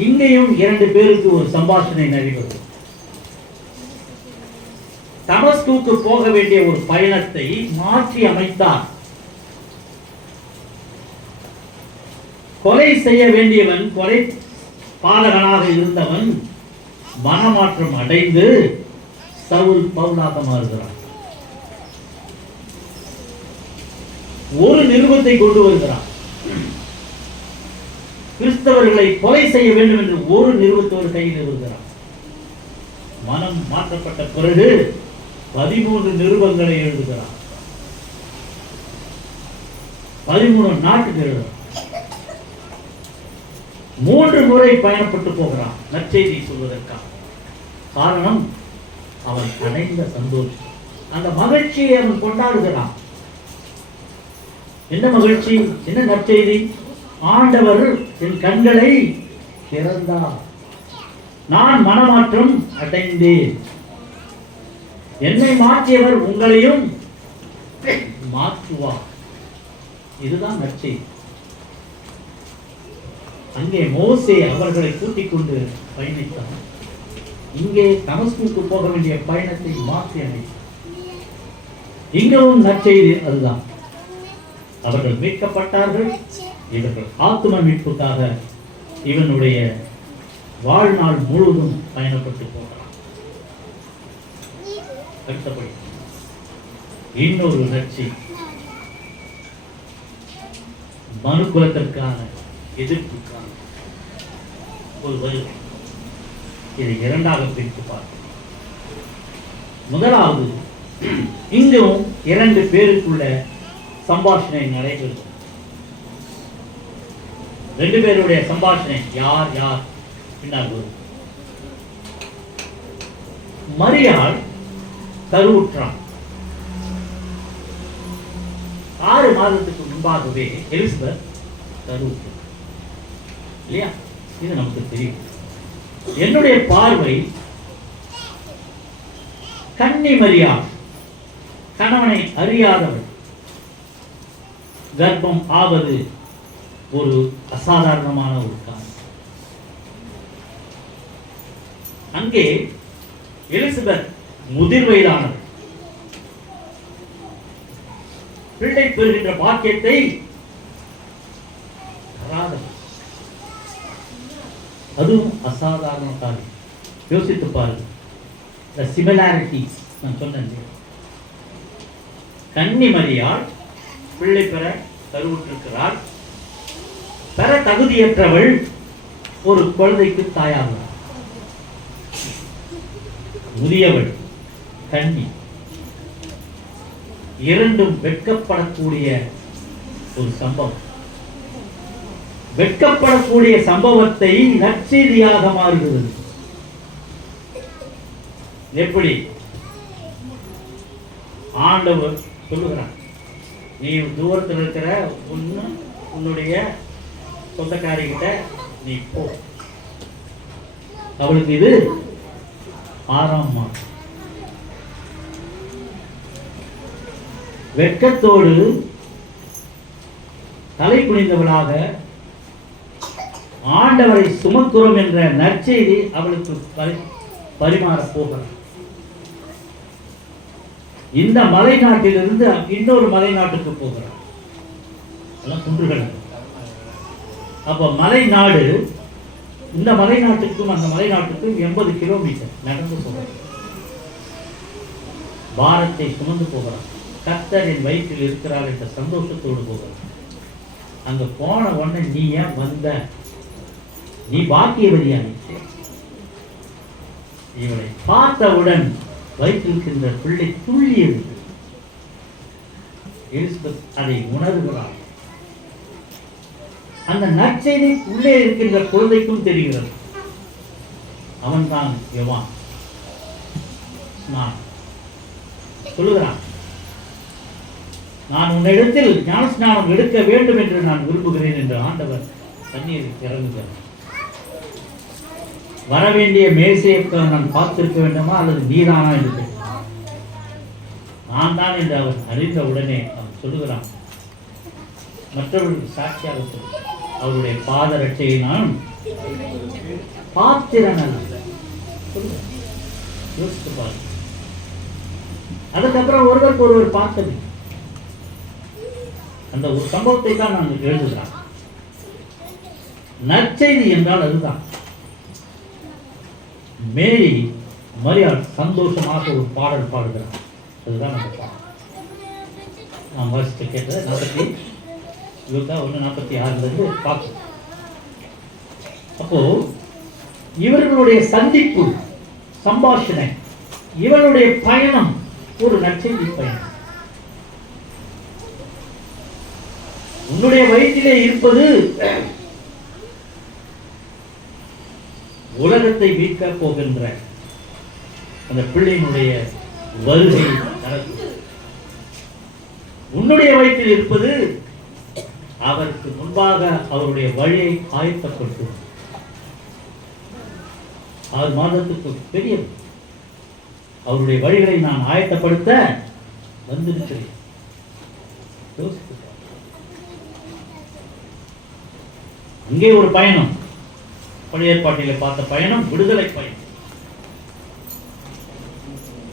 இங்கேயும் 2 பேருக்கு ஒரு சம்பாஷணை நடைபெறும். தமஸ்குக்கு போக வேண்டிய ஒரு பயணத்தை மாற்றி அமைத்தார். கொலை செய்ய வேண்டியவன், கொலை பாதகனாக இருந்தவன் மனமாற்றம் அடைந்து சவுல் பவுலாக மாறுகிறான். ஒரு நிருபத்தை கொண்டு வருகிறான். கிறிஸ்தவர்களை கொலை செய்ய வேண்டும் என்று ஒரு நிருபத்தோடு கையில் வருகிறான். மனம் மாற்றப்பட்ட பிறகு 13 நிருபங்களை எழுதுகிறான். 13 நாட்டுக்கு எழுதுகிறான். 3 முறை பயணப்பட்டு போகிறான் நற்செய்தி சொல்வதற்காக. காரணம், அவன் அடைந்த சந்தோஷம், அந்த மகிழ்ச்சியை அவன் கொண்டாடுகிறான். என்ன மகிழ்ச்சி, என்ன நற்செய்தி? ஆண்டவர் என் கண்களை திறந்தார், நான் மனமாற்றம் அடைந்தேன், என்னை மாற்றியவர் உங்களையும் மாற்றுவார். இதுதான் நற்செய்தி. அங்கே மோசே அவர்களை கூட்டிக் கொண்டு பயணித்தார். இங்கே தமஸ்குக்கு போக வேண்டிய பயணத்தை மாற்றி அமைத்தார். இங்கவும் நற்செய்தி அதுதான். அவர்கள் மீட்கப்பட்டார்கள். இவர்கள் ஆத்தும மீட்புக்காக இவனுடைய வாழ்நாள் முழுவதும் பயணப்பட்டு போகிறான். அடுத்தபடி இன்னொரு நற்செய்தி, மனுக்குலத்திற்கான எதிர்ப்புக்கான ஒரு வருகை. இதை 2ஆக பிரித்து பார்க்கிறோம். முதலாவது, இங்கும் 2 பேருக்குள்ள சம்பாஷணை நடைபெறும். 2 பேருடைய சம்பாஷணை யார் யார் பின்னால் வரும். மரியாள் கருவுற்றான். 6 மாதத்துக்கு முன்பாகவே எலிசபெத் கருவுற்றான் இல்லையா? இது நமக்கு தெரியும். என்னுடைய பார்வை, கன்னி மரியாள் கணவனை அறியாதவள் கர்ப்பம் ஆவது ஒரு அசாதாரணமான ஒரு காரணம். அங்கே எலிசபெத் முதிர் வயதானவள், பிள்ளை பெறுகின்ற பாக்கியத்தை தராதவள். அதுவும் அசாதாரண காரியம். யோசித்து பாருங்க. The similarities நான் சொன்னேன். கன்னி மரியாள் பிள்ளை பெற கருவுற்றிருக்கிறாள். பெற தகுதியற்றவள் ஒரு குழந்தைக்கு தாயாகிறாள். முதியவள், கன்னி, இரண்டும் வெட்கப்படக்கூடிய ஒரு சம்பவம். வெட்கப்படக்கூடிய சம்பவத்தை நற்செய்தியாக மாறுகிறது. எப்படி? ஆண்டவர் சொல்லுகிறார், நீ தூரத்தில் இருக்கிற உன்னுடைய சொந்தக்காரிகிட்ட நீ போ. அவளுக்கு இது 6ஆம் மாதம். வெட்கத்தோடு தலை குனிந்தவளாக ஆண்டவரை சுமக்கிறோம் என்ற நற்செய்தி அவளுக்கு பரிமாற போகிறார். இந்த மலை நாட்டிலிருந்து இன்னொரு மலை நாட்டுக்கு போகிறார். குன்றுகள். அப்ப மலை நாடு, இந்த மலை நாட்டுக்கும் அந்த மலை நாட்டுக்கும் 80 கிலோமீட்டர் நடந்து போகிறார். பாரத்தை சுமந்து போகிறார். கர்த்தரின் வயிற்றில் இருக்கிறார் என்ற சந்தோஷத்தோடு போகிறார். அங்க போன உடனே நீ ஏன் வந்த, நீ பாக்கியவதியா? இவளை பார்த்தவுடன் வயிற்றிருக்கின்ற பிள்ளை துள்ளியது. எலிசபெத் அதை உணர்கிறார். அந்த நற்செய்தி உள்ளே இருக்கின்ற குழந்தைக்கும் தெரிகிறது. அவன்தான் யோவான். நான் சொல்லுகிறான், நான் உன்னிடத்தில் ஞானஸ்நானம் எடுக்க வேண்டும் என்று நான் விரும்புகிறேன் என்று ஆண்டவர் தண்ணீரில் இறங்குகிறார். வரவேண்டிய மேசையை நான் பார்த்திருக்க வேண்டுமா அல்லது நீதானா என்று நான் தான் என்று அவன் அறிந்த உடனே அவன் சொல்லுகிறான், மற்றவர்களுக்கு சாட்சியாக சொல்லு, அவருடைய பாத ரட்சையை நான் பாத்திரன் அல்ல. யோசித்து பாருங்க. அதுக்கப்புறம் ஒருவருக்கு ஒருவர் பார்த்தது, அந்த ஒரு சம்பவத்தை தான் நான் எழுதுகிறேன். நற்செய்தி என்றால் அதுதான். மேரி மரியாள் சந்தோஷமாக ஒரு பாடல் பாடுகிறார். அதுதான் அந்த பாடல் நாம் வாசித்து கேட்டது. 1:46 பார்க்கும். அப்போ இவர்களுடைய சந்திப்பு, சம்பாஷணை, இவருடைய பயணம் ஒரு நற்செய்தி பயணம். உன்னுடைய வயிற்றிலே இருப்பது உலகத்தை மீட்க போகின்ற அந்த பிள்ளையினுடைய வருகை நடக்கும். உன்னுடைய வயிற்றில் இருப்பது அவருக்கு முன்பாக அவருடைய வழியை ஆயத்தப்படுத்து. 6 மாதத்துக்கு பெரியது. அவருடைய வழிகளை நான் ஆயத்தப்படுத்த வந்திருக்கிறேன். அங்கே ஒரு பயணம், பழைய ஏற்பாட்டிலே பார்த்த பயணம் விடுதலை பயணம்.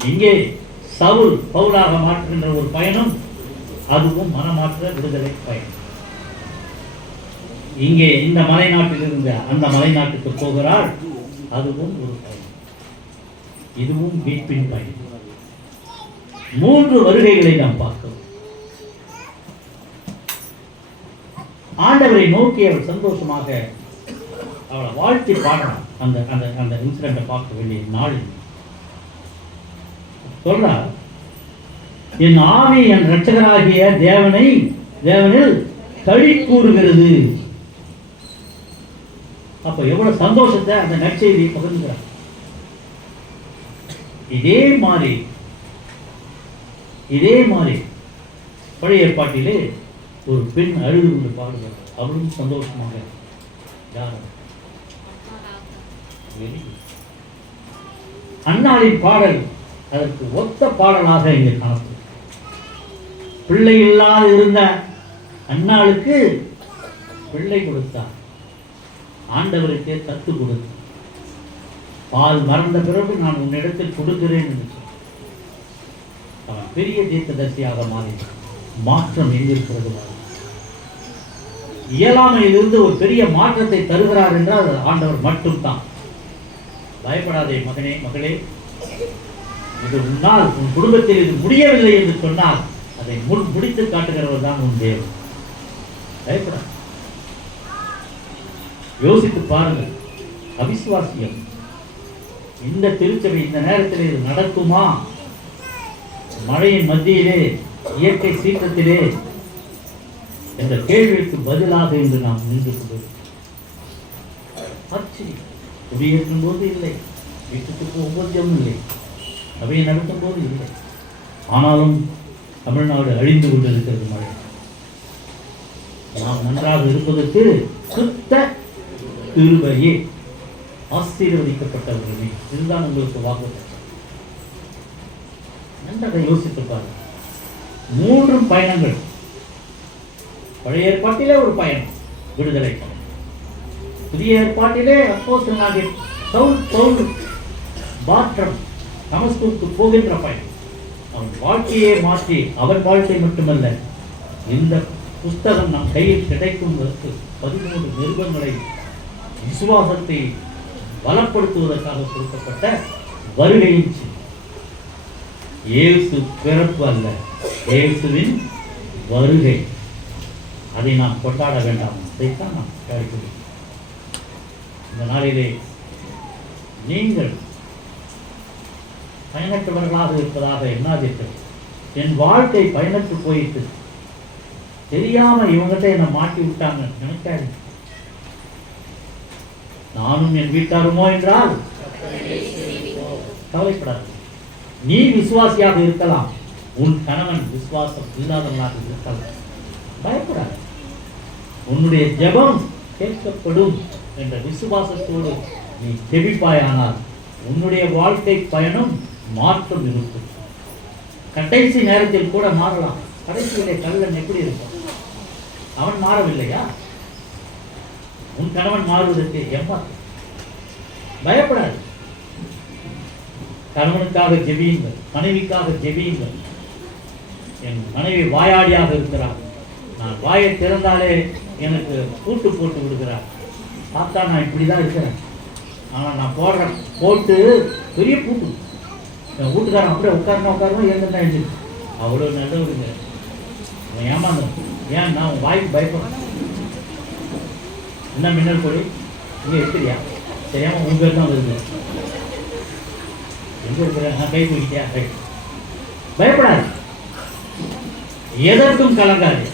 இங்கே சவுல் பவுலாக மாற்றுகின்ற ஒரு பயணம், அதுவும் மனமாற்ற விடுதலை பயணம். இங்கே இந்த மலை நாட்டில் இருந்து அந்த மலை நாட்டுக்கு போகிறாள், அதுவும் ஒரு பயணம். இதுவும் மீட்பின் பயணம். 3 வருகைகளை நாம் பார்க்கிறோம். ஆண்டவரை நோக்கி அவள் சந்தோஷமாக அவளை வாழ்த்தி பாடலாம். அந்த அந்த அந்த இன்சிடென்ட்டை பார்க்க வேண்டிய நாளில் சொல்றார், என் ஆவி என் இரட்சகராகிய தேவனில் களி கூறுகிறது. அப்ப எவ்வளவு சந்தோஷத்தை அந்த நற்செய்தியை பகிர்ந்துகிறார். இதே மாதிரி பழைய ஏற்பாட்டிலே ஒரு பெண் அழுது கொண்டு பாடுகிறார். அவளும் சந்தோஷமாக அன்னாளின் பாடல் அதற்கு ஒத்த பாடலாக இங்கே காணப்படும். பிள்ளை இல்லாத இருந்த அன்னாளுக்கு பிள்ளை கொடுத்தார். ஆண்டவருக்கே தத்து கொடுத்தார். பால் மறந்த பிறகு நான் உன்னிடத்தில் கொடுக்கிறேன் என்று சொன்னார். அவன் பெரிய தீர்க்கதரிசியாக மாறினான். மாற்றம் எங்கிருக்கிறது? இயலாமையிலிருந்து ஒரு பெரிய மாற்றத்தை தருகிறார் என்றால் ஆண்டவர் மட்டும்தான். பயப்படாதே மகனே, மகளே, இது உன்னால் உன் குடும்பத்தில் இது முடியவில்லை என்று சொன்னால் அதை முடித்து காட்டுகிறவர் தான் உன் தேவன். பயப்படாது. யோசித்து பாருங்கள். அவிசுவாசியம் இந்த திருச்சபை இந்த நேரத்தில் இது நடக்குமா? மழையின் மத்தியிலே, இயற்கை சீற்றத்திலே என்ற கேள்விக்கு பதிலாக இன்று நாம் நின்று கொண்டிருக்கிறோம். குடியேற்றும் போது இல்லை, வீட்டுக்கு ஒவ்வொன்றும் இல்லை, அவையை நடத்தும் போது இல்லை. ஆனாலும் தமிழ்நாடு அழிந்து கொண்டிருக்கிறது. மழை நாம் நன்றாக இருப்பதற்கு சுத்த கிருபையே, ஆசீர்வதிக்கப்பட்டவர்களே, இதுதான் உங்களுக்கு வாக்கு. நன்றாக யோசித்து பாருங்கள். 3 பயணங்கள். பழைய ஏற்பாட்டிலே ஒரு பயணம், விடுதலை பயணம். புதிய ஏற்பாட்டிலே அப்போஸ்தலனாகிய பவுல் மாற்றம், தமஸ்குவுக்கு போகின்ற பயணம். அவன் வாழ்க்கையை மாற்றி, அவன் வாழ்க்கை மட்டுமல்ல, இந்த புஸ்தகம் நம் கையில் கிடைக்கும் 13 நிருபங்களை விசுவாசத்தை பலப்படுத்துவதற்காக கொடுக்கப்பட்ட வருகையின் இயேசு பிறப்பு அல்ல, இயேசுவின் வருகை. அதை நாம் கொண்டாட வேண்டாம். அதைத்தான் நாம் கேட்கிறோம். இந்த நாளிலே நீங்கள் பயனற்றவர்களாக இருப்பதாக எண்ணாதீர்கள். என் வாழ்க்கை பயனற்று போயிட்டு தெரியாம இவங்கிட்ட என்னை மாட்டி விட்டாங்க நினைக்காது. நானும் என் வீட்டாருமோ என்றால் கவலைப்படாது. நீ விசுவாசியாக இருக்கலாம், உன் கணவன் விசுவாசம் இல்லாதவனாக இருக்கலாம், பயப்படாது. உன்னுடைய ஜெபம் கேட்கப்படும் என்ற விசுவாசத்தோடு நீ ஜெபிப்பாயானால் உன்னுடைய வாழ்க்கை பயணம் மாற்றம் இருக்கும். கடைசி நேரத்தில் கூட மாறலாம். கடைசியிலே கள்ளன் எப்படி இருக்கும்? அவன் மாறவில்லையா? உன் கணவன் மாறுவதற்கு எம்மா பயப்படாது. கணவனுக்காக ஜெபியுங்கள், மனைவிக்காக ஜெபியுங்கள். என் மனைவி வாயாடியாக இருக்கிறார், நான் வாயை திறந்தாலே எனக்கு பூட்டு போட்டு விடுகிறார். பார்த்தா நான் இப்படிதான் இருக்கிறேன், ஆனால் நான் போட்டு பெரிய பூட்டு. என் வீட்டுக்காரன் அப்படியே உட்காரணும் ஏன் எழுதி அவ்வளோ நல்லவருங்க. அவன் ஏமாந்தோம். ஏன் நான் உன் வாய்க்கு பயப்படுறேன். என்ன மின்னல் போய் இங்கே இருக்கிறியா? தெரியாம உங்க பேர் தான் வருது. எங்க இருக்கிற நான் கை தூக்கிட்டியா? பயப்படாது, எதற்கும் கலங்காது.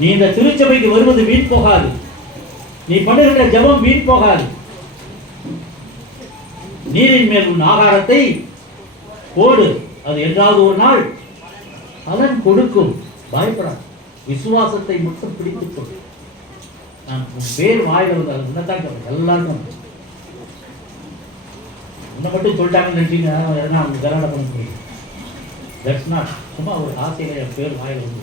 நீ இந்த திருச்சபைக்கு வருவது வீண் போகாது. நீ பண்ணுகின்ற ஜெபம் வீண் போகாது. நீரின் மேல் உன் ஆகாரத்தை போடு, அது என்றாவது ஒரு நாள் பலன் கொடுக்கும். பயப்படாது, விசுவாசத்தை மட்டும் பிடித்துக் கொள். நான் உன் பேர் வாயில் வந்தால் உன்னதான் எல்லாருக்கும் உன்னை மட்டும் சொல்லிட்டாங்கன்னு நினைச்சீங்க எதனா அவங்க கலாட பண்ண முடியும். That's not. சும்மா ஒரு ஆசையில என் பேர் வாயில் வந்து.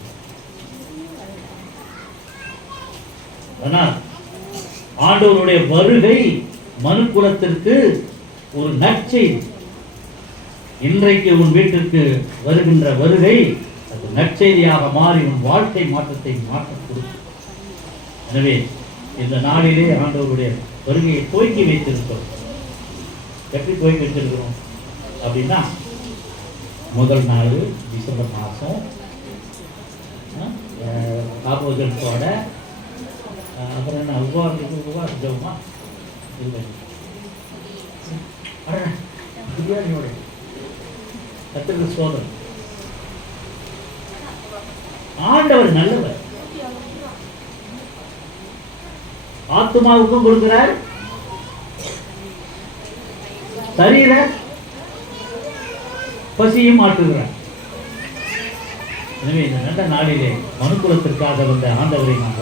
ஆனால் ஆண்டவருடைய வருகை மனு குலத்திற்கு ஒரு நற்செய்தி. இன்றைக்கு உன் வீட்டிற்கு வருகின்ற வருகை அது நற்செய்தியாக மாறி உன் வாழ்க்கை மாற்றத்தை மாற்ற கொடுக்கும். எனவே இந்த நாளிலே ஆண்டவருடைய வருகையை துவக்கி வைத்திருக்கிறோம். எப்படி துவக்கி வச்சிருக்கிறோம் அப்படின்னா, முதல் நாள் டிசம்பர் மாதம் காப்போஜனத்தோட, அப்புறம் என்ன உபவாசமா இல்லை பிரியாணியோட கத்திரிக்க சோதனை. ஆண்டவர் நல்லவர், ஆத்மாவுக்கும் கொடுக்கிறார், சரீர பசியும் ஆற்றுகிறார். எனவே இந்த நல்ல நாளிலே மனுக்குலத்திற்காக வந்த ஆண்டவரை நாம்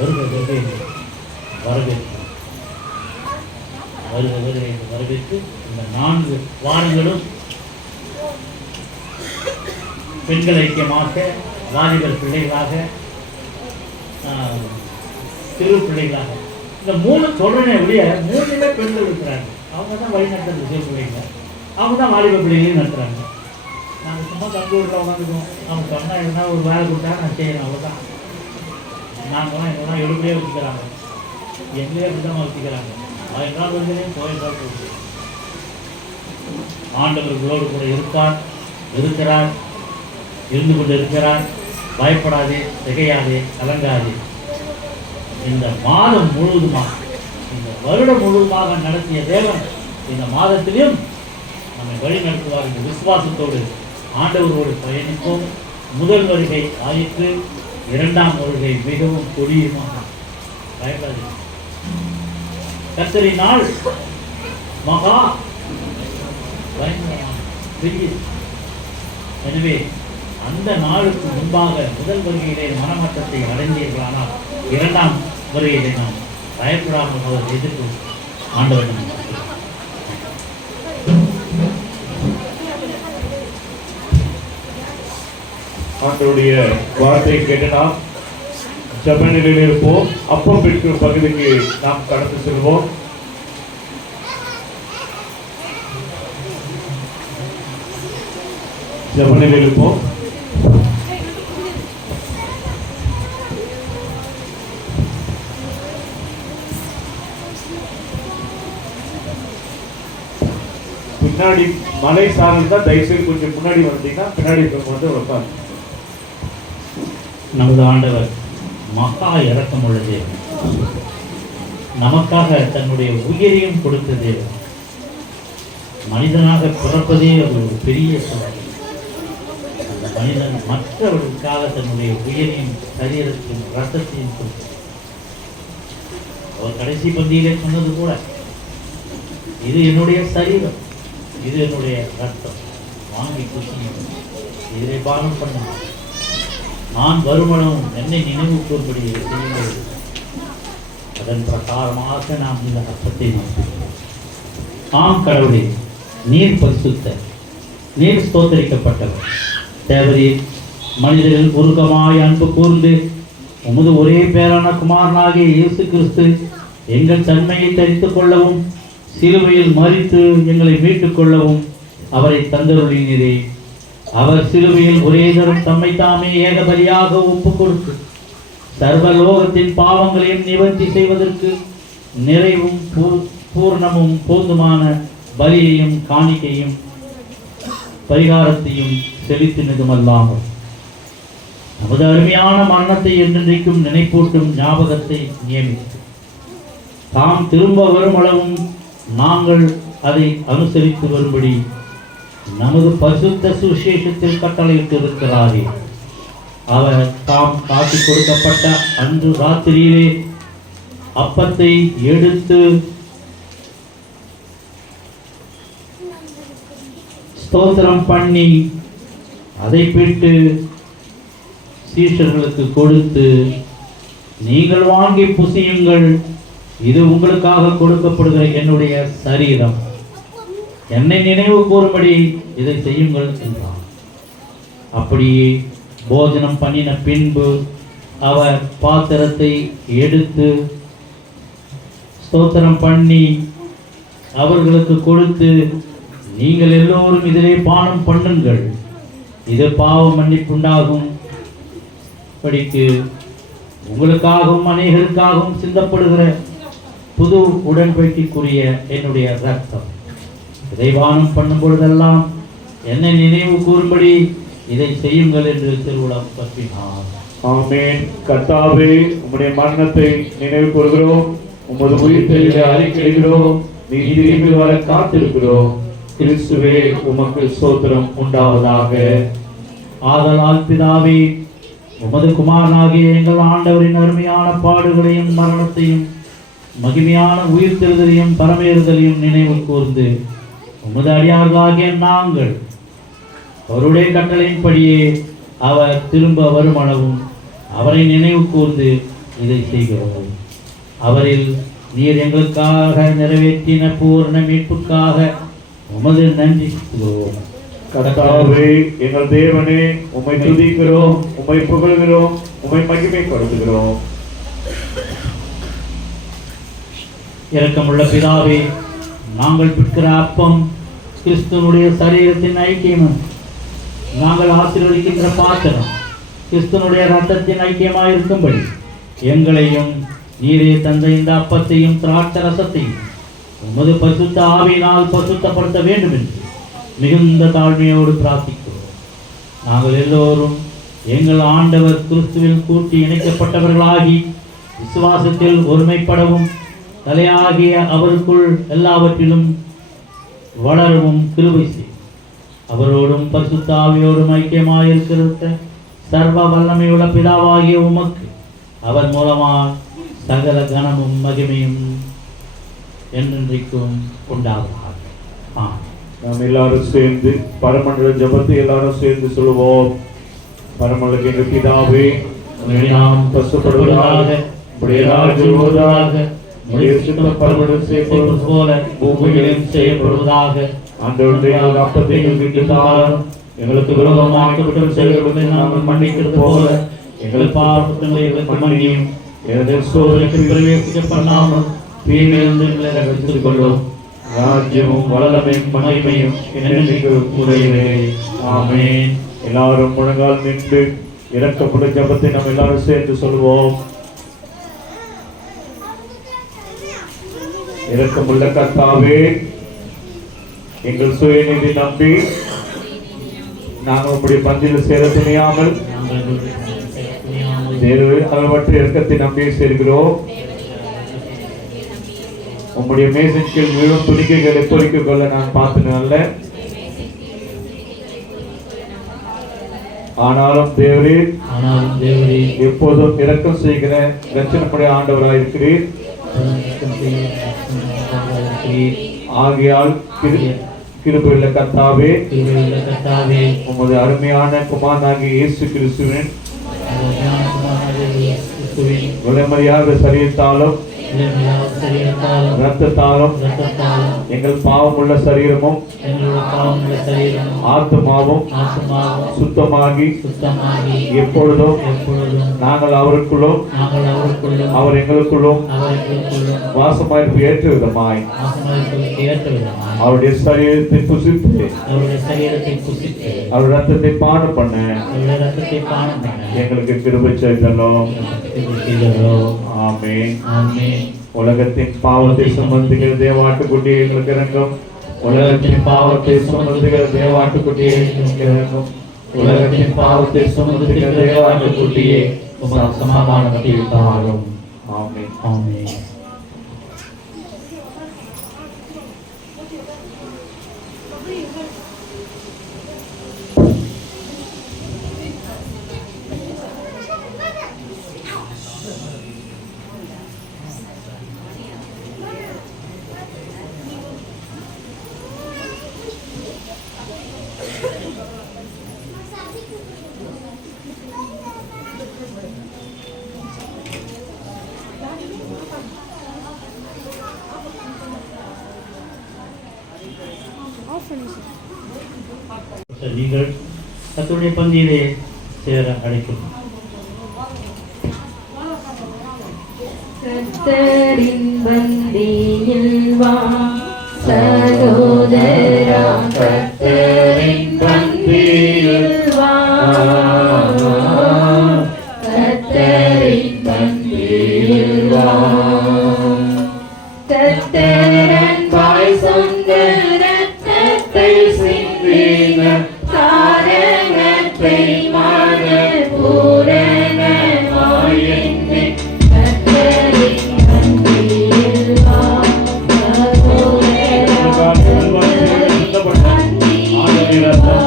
வரவேற்று இந்த 4 வாரங்களும் பெண்கள் ஐக்கியமாக, வாலிபர் பிள்ளைகளாக, சிறு பிள்ளைகளாக, இந்த 3 சொல்றேனே ஒழிய 3 பெண்கள் இருக்கிறாங்க. அவங்க தான் வழி நடத்துறது. சிறு பிள்ளைங்க அவங்க தான் வாலிப பிள்ளைகளையும் நடத்துறாங்க. நாங்கள் சும்மா கம்ப்யூட்டரில் உட்காந்துக்குவோம். அவங்க சொன்னால் எதுனா ஒரு வேலை கொடுத்தா நான் செய்யணும், அவ்வளோதான். நாங்களாம் எங்கெல்லாம் எடுப்பே வச்சுக்கிறாங்க, எங்கேயே விதமாக வச்சுக்கிறாங்க. 1000 நாள் வருகிறேன், 1000 நாள் போகுது. ஆண்டவர்களோடு கூட இருக்கிறார், இருந்து கொண்டு இருக்கிறார். பயப்படாதே, திகையாதே, கலங்காதே. இந்த மாதம் முழுவதுமாக, இந்த வருடம் முழுவதுமாக நடத்திய தேவன் இந்த மாதத்திலும் நம்மை வழி நடத்துவார். இந்த விசுவாசத்தோடு ஆண்டவரோடு பயணிப்போம். முதல் வருகை ஆயிற்று, 2ஆம் வருகை மிகவும் கொடியுமாக. பயப்படாதே. கர்த்தரின் நாள் மகா பயங்கரமான பெரிய. எனவே அந்த நாளுக்கு முன்பாக முதல் வருகையிலே மனமாற்றத்தை அடைந்தீர்களானால் 2ஆம் வருகையிலே நாம் பயப்படாமல் எதிர்த்து ஆண்டவரிடம் ஆண்டவருடைய வார்த்தையை கேட்டு நாம் ஜெப நிலையில் இருப்போம். அப்பம் பெற்கும் பகுதிக்கு நாம் கடந்து செல்வோம். ஜெப நிலையில் இருப்போம். பின்னாடி மலை சாரல் தான், தயவுசெய்து கொஞ்சம் முன்னாடி வந்தீங்கன்னா பின்னாடி வந்து உட்காந்து. நமது ஆண்டவர் மகா இரக்கமுள்ள தேவன், நமக்காக தன்னுடைய உயிரையும் கொடுத்த தேவன். மனிதனாக பிறப்பதே அது ஒரு பெரிய சவால். அந்த மனிதன் மற்றவர்களுக்காக தன்னுடைய உயிரையும் சரீரத்தையும் ரத்தத்தையும் கொடுத்தார். அவர் கடைசி பந்தியிலே சொன்னது கூட, இது என்னுடைய சரீரம், இது என்னுடைய ரத்தம், வாங்கி குடியுங்கள், இதை பானம் பண்ணுங்கள், நான் வருமனும் என்னை நினைவு கூறும்படி செய்யுங்கள். அதன் பிரகாரமாக நாம் இந்த ரத்தத்தை மாற்றுகிறோம். ஆம் கடவுளே, நீர் பரிசுத்த, நீர் ஸ்தோத்தரிக்கப்பட்டவர். தேவரீர் மனிதரில் உருக்கமாய் அன்பு கூர்ந்து உமது ஒரே பேரான குமாரனாகிய இயேசு கிறிஸ்து எங்கள் தன்மையை தரித்துக் கொள்ளவும் சிலுவையில் மரித்து எங்களை மீட்டுக் கொள்ளவும் அவரை தந்தருளினீரே. அவர் சிலுவையில் ஒரே தரம் தம்மை தாமே ஏக பலியாக ஒப்பு கொடுத்து சர்வலோகத்தின் பாவங்களையும் நிவர்த்தி செய்வதற்கு நிறைவும் பூர்ணமும் போதுமான பலியையும் காணிக்கையும் பரிகாரத்தையும் செலுத்தினதுமல்லாமல் நமது அருமையான மரணத்தை என்றென்றைக்கும் நினைப்பூட்டும் ஞாபகத்தை நியமித்து தாம் திரும்ப வரும் அளவும் நாங்கள் அதை அனுசரித்து வரும்படி நமது பரிசுத்த சுவிசேஷத்தில் கட்டளையிட்டு இருக்கிறாரே. அவர் தாம் காட்டி கொடுக்கப்பட்ட அன்று ராத்திரியிலே அப்பத்தை எடுத்து ஸ்தோத்திரம் பண்ணி அதை பிட்டு சீஷர்களுக்கு கொடுத்து, நீங்கள் வாங்கி புசியுங்கள், இது உங்களுக்காக கொடுக்கப்படுகிற என்னுடைய சரீரம், என்னை நினைவு கூறும்படி இதை செய்யுங்கள் என்றார். அப்படியே போஜனம் பண்ணின பின்பு அவர் பாத்திரத்தை எடுத்து ஸ்தோத்திரம் பண்ணி அவர்களுக்கு கொடுத்து, நீங்கள் எல்லோரும் இதிலே பானம் பண்ணுங்கள், இது பாவ மன்னிப்புண்டாகும் படிக்கு உங்களுக்காகவும் அநேகருக்காகவும் சிந்தப்படுகிற புது உடன்படிக்கைக்குரிய என்னுடைய ரத்தம். இதை பானம் பண்ணும் பொழுதெல்லாம் என்னை நினைவு கூறும்படி இதை செய்யுங்கள் என்று திருவுளம் பற்றினார். ஆமென். கர்த்தாவே, உம்முடைய மரணத்தை நினைவு கூறுகிறோம், உமது உயிர்த்தெழுதலை அறிக்கையிடுகிறோம், நீ திரும்பி வர காத்திருக்கிறோம். கிறிஸ்துவே, உமக்கு ஸ்தோத்திரம் உண்டாவதாக. ஆதலால் பிதாவே, உமது குமாரனாகிய எங்கள் ஆண்டவரின் அருமையான பாடுகளையும் மரணத்தையும் மகிமையான உயிர்த்தெழுதலையும் பரமேறுதலையும் நினைவு கூர்ந்து உமது அடியார்களாகிய நாங்கள் அவருடைய கட்டளையின்படியே அவர் திரும்ப வருமளவும் அவரை நினைவு கூர்ந்து இதை செய்கிறோம். அவரில் நீர் எங்களுக்காக நிறைவேற்றின பூர்ண மீட்புக்காக உமது நன்றி செலுத்துகிறோம். கர்த்தாவே, எங்கள் தேவனே, உம்மை துதிக்கிறோம், உம்மை புகழ்கிறோம், உம்மை மகிமைப்படுத்துகிறோம். இரக்கமுள்ள பிதாவே, நாங்கள் பிற்கிற அப்பம் கிறிஸ்துவனுடைய சரீரத்தின் ஐக்கியம், நாங்கள் ஆசீர்வதிக்கின்ற பாத்திரம் கிறிஸ்துவனுடைய ரத்தத்தின் ஐக்கியமாக இருக்கும்படி எங்களையும் நீரே தந்த இந்த அப்பத்தையும் திராட்சை ரசத்தையும் உமது பரிசுத்த ஆவியினால் பரிசுத்தப்படுத்த வேண்டும் என்று மிகுந்த தாழ்மையோடு பிரார்த்திக்கிறோம். நாங்கள் எல்லோரும் எங்கள் ஆண்டவர் கிறிஸ்துவில் கூட்டி இணைக்கப்பட்டவர்களாகி விசுவாசத்தில் ஒருமைப்படவும் தலையாகிய அவருக்குள் எல்லாவற்றிலும் வளரவும் கிருபை செய்யும். அவரோடும் பரிசுத்த ஆவியோடும் ஐக்கியமாயிருக்கிற சர்வ வல்லமையுள்ள பிதாவாகிய உமக்கு அவர் மூலமாக சகல கனமும் மகிமையும் என்றென்றைக்கும் உண்டாவதாக. நாம் எல்லாரும் சேர்ந்து பரமண்டல ஜபத்தை எல்லாரும் சேர்ந்து சொல்லுவோம். பரமண்டல எங்கள் பிதாவே, உம்முடைய நாமம் பரிசுத்தப்படுவதாக, உம்முடைய ராஜ்யம் வருவதாக, உம்முடைய சித்தம் பரமண்டலம் செய்யப்படுவது போல பூமியிலும் செய்யப்படுவதாக. ஆண்டவருடைய அப்பத்தை எங்களுக்கு தாரும், எங்களுக்கு விரோதமாக குற்றம் செய்கிறவர்களை நாங்கள் மன்னிக்கிறது போல எங்கள் பாவங்களை எங்களுக்கு மன்னியும், எங்கள் சோதனைக்கு பிரவேசிக்க பண்ணாமல் தீமையிலிருந்து எங்களை ரட்சித்துக் கொள்ளும். ராஜ்யமும் வல்லமையும் மகிமையும் என்னென்னைக்கும் உடையவே. ஆமென். எல்லாரும் முழங்கால் நின்று இறக்கப்பட்ட ஜபத்தை நாம் எல்லாரும் சேர்ந்து சொல்லுவோம். இரக்கமுள்ள கர்த்தாவே, எங்கள் சுயநிதி நம்பி நாங்கள் உங்களுடைய பந்தியில் சேர துணியாமல் அளவற்ற இரக்கத்தை நம்பி சேர்கிறோம். உங்களுடைய மேசின் கீழ் விழும் துணிக்கைகளை பொறிக்க கொள்ள நான் பார்த்தனல்ல, ஆனாலும் தேவரே எப்போதும் இரக்கம் செய்கிற இரட்சணமுடைய ஆண்டவராய் இருக்கிறீர். ஆகையால் கிருபையுள்ள கர்த்தாவே, உமது அருமையான குமாரனாகிய இயேசு கிறிஸ்துவின் விலைமறியாத சரீரத்தாலும் இளமையான சரீரத்தாலும் இரத்தத்தாலும் இரத்தத்தாலும் எங்கள் பாவமுள்ள சரீரமும் எங்களுடைய பாவமுள்ள சரீரமும் ஆத்துமாவும் ஆத்மாவும் சுத்தமாகி சுத்தமாகி எப்பொழுதும் எப்பொழுதும் நாங்கள் அவருக்குள்ளும் நாங்கள் அவருக்குள்ளும் அவர் எங்களுக்குள்ளும் அவர்களுக்குள்ளும் வாசமாயிருப்பு ஏற்ற விதமாய் ஆசமாயிருப்பதற்கு ஏற்ற விதமாய் அவருடைய சரீரத்தை புசித்து அவருடைய சரீரத்தை புசித்து அவர் ரத்தத்தை பானம் பண்ண அவருடைய ரத்தத்தை பானம் பண்ண எங்களுக்கு கிருபை செய்தலும். செய்தோ. ஆமென். ஆமென். உலகத்தின் பாவத்தை சுமந்துகிற தேவாட்டுக்குட்டி எங்களுக்கு இறங்கும். உலகத்தின் பாவத்தை சுமந்துகிற தேவாட்டுக்குட்டியே எங்களுக்கு இறங்கும். உலகத்தின் பாவத்தை சுமந்துகிற தேவாட்டுக்குட்டியே உமது சமாதானத்தை தாரும். ஆமென். ஆமென். நீங்கள் கர்த்தருடைய பந்தியிலே சேர அழைக்கிறோம். கர்த்தரின் பந்தியில் வா சகோதரா, கர்த்தரின் பந்தியில் வா, கர்த்தரின் பந்தியில் வா. கர்த்தரன் வாய் சொந்த ரத்தத்தை சிந்தின காரணத்தை மன பூரணமாய் எண்ணி கர்த்தரின் பந்தியில் வா சகோதரா, பந்தியில் வா.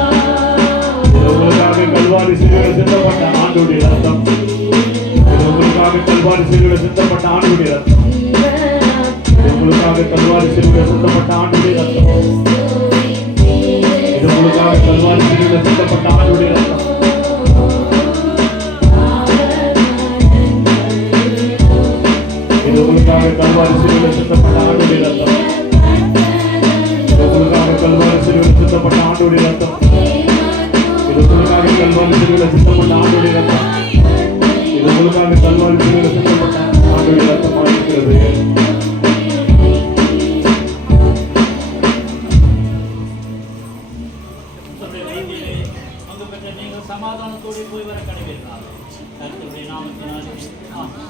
கல்வாரி சிலுவையில் சிந்தப்பட்ட ஆண்டுடைய ரத்தம். உங்களுக்காக கல்வாரி சிலுவையில் சிந்தப்பட்ட ஆண்டுடைய ரத்தம். உங்களுக்காக கல்வாரி சிலுவையில் சிந்தப்பட்ட ஆண்டுடைய ரத்தம். இது உங்களுக்காக கல்வாரி சிலுவையில் சிந்தப்பட்ட ஆண்டுடைய ரத்தம். இது உங்களுக்காக கல்வாரி சிலுவையில் சிந்தப்பட்ட ஆண்டுடைய ரத்தம். இது உங்களுக்காக கல்வாரி சிலுவையில் சிந்தப்பட்ட ஆண்டுடைய ரத்தம். இது உங்களுக்காக கல்வாரி சிலுவையில் சிந்தப்பட்ட ஆண்டுடைய ரத்தம். இது உங்களுக்காக கல்வாரி சிலுவையில் சிந்தப்பட்ட ஆண்டுடைய ரத்தமாக இருக்கிறது. சமாதானத்தோடு போய் வர கடமையிருந்தார். கர்த்தருடைய நாமத்தினாலே ஆமென்.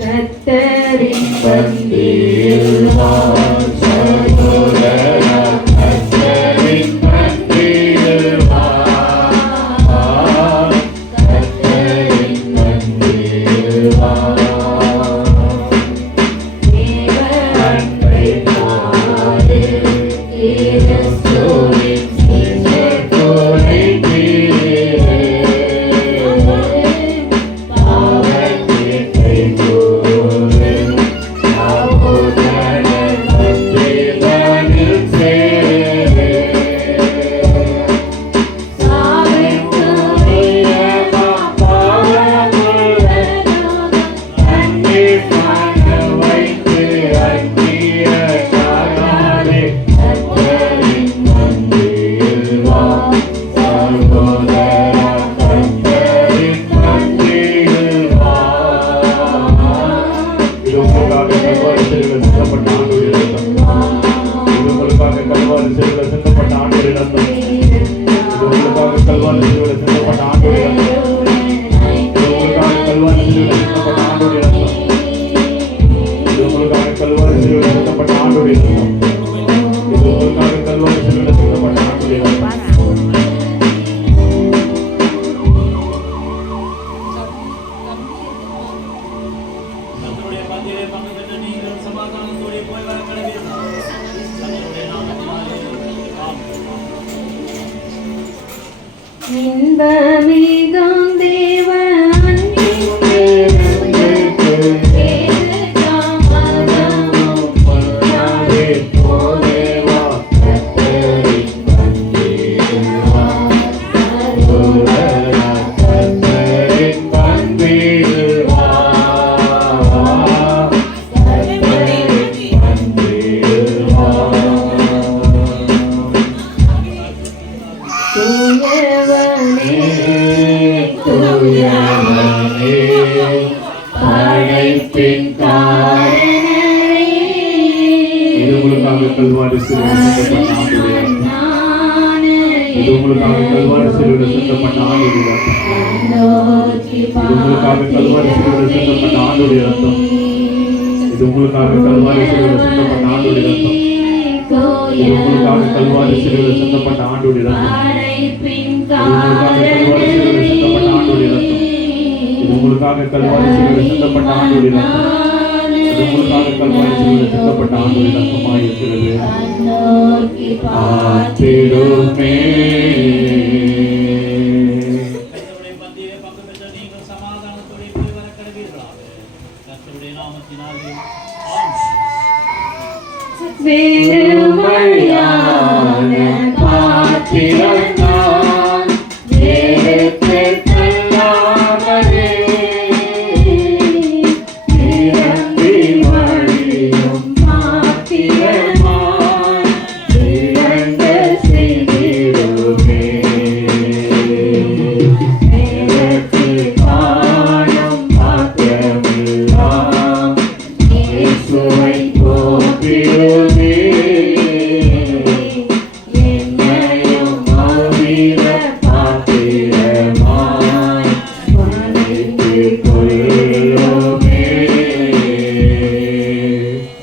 கர்த்தரின் பந்தியில் வா சகோதரா, கர்த்தரின் பந்தியில் வா, கர்த்தரின் பந்தியில் வா. தேவ அன்பை பாடு, கிறிஸ்துவின் சிலுவை தீரே, பாவத்தை போலே அபோதன பந்தியில் சேரே. சாவித்துரிய பாவமுள்ளனோம் அன்னி மன வைத்து அந்நிய காணாதே. கர்த்தரின் பந்தியில் வா சகோதரா, கர்த்தரின் பந்தியில் வா. இது உங்களுக்காக கல்வாரி சிலுவையில் சிந்தப்பட்ட ஆண்டுடைய ரத்தம். இது உங்களுக்காக கல்வாரி சிலுவையில் சிந்தப்பட்ட ஆண்டுடைய ரத்தம். இது உங்களுக்காக கல்வாரி சிலுவையில் சிந்தப்பட்ட ஆண்டுடைய ரத்தம். இது உங்களுக்காக கல்வாரி சிலுவையில் சிந்தப்பட்ட ஆண்டுடைய ரத்தம். இது உங்களுக்காக கல்வாரி சிலுவையில் சிந்தப்பட்ட ஆண்டுடைய ரத்தம். இது உங்களுக்காக கல்வாரி சிலுவையில் சிந்தப்பட்ட ஆண்டுடைய ரத்தம். கர்த்தருடைய பந்தியிலே பங்கு பெற்ற நீங்கள் சமாதானத்தோடு போய் வர கடமையிருந்தார். கர்த்தருடைய நாமத்தினாலே ஆமென். இன்பமிகும் தேவ அன்பின் தாமதமும் பொல்லாதே போதேவா. கர்த்தரின் பந்தியில் வா சகோதரா, கர்த்தரின் பந்தியில் வா, சிலுவையில் சிந்தப்பட்ட ஆண்டுடைய ரத்தம். இது உங்களுக்காக கல்வாரி சிலுவையில் சிந்தப்பட்ட ஆண்டுடைய ரத்தம். இது உங்களுக்காக கல்வாரி சிலுவையில் சிந்தப்பட்ட ஆண்டுடைய ரத்தம். இது உங்களுக்காக கல்வாரி சிலுவையில் சிந்தப்பட்ட ஆண்டுடைய ரத்தம். இது உங்களுக்காக கல்வாரி சிலுவையில் சிந்தப்பட்ட ஆண்டுடைய ரத்தம். இது உங்களுக்காக கல்வாரி சிலுவையில் சிந்தப்பட்ட ஆண்டுடைய ரத்தம். இது உங்களுக்காக கல்வாரி சிலுவையில் சிந்தப்பட்ட ஆண்டுடைய ரத்தமாய் இருக்கிறது. ஆத்திடுமே கர்த்தருடைய பந்தியிலே பங்கு பெற்ற நீங்கள் சமாதானத்தோடு போய் வர கடவீர்களாக. கர்த்தருடைய நாமத்தினாலே வெறுமையான பாத்திரம் நான் எடுத்துக் கொள்ளாமலே நிரம்பி வழியும் பாத்திரமாய் விளங்க செய்திடுமே. எனக்கு காணும் பாத்திரமெல்லாம் இயேசுவை போற்றிடுமே. என்னையும் மாவீர பாத்திரமாய் மன்னித்துக் கொள்ளுமே.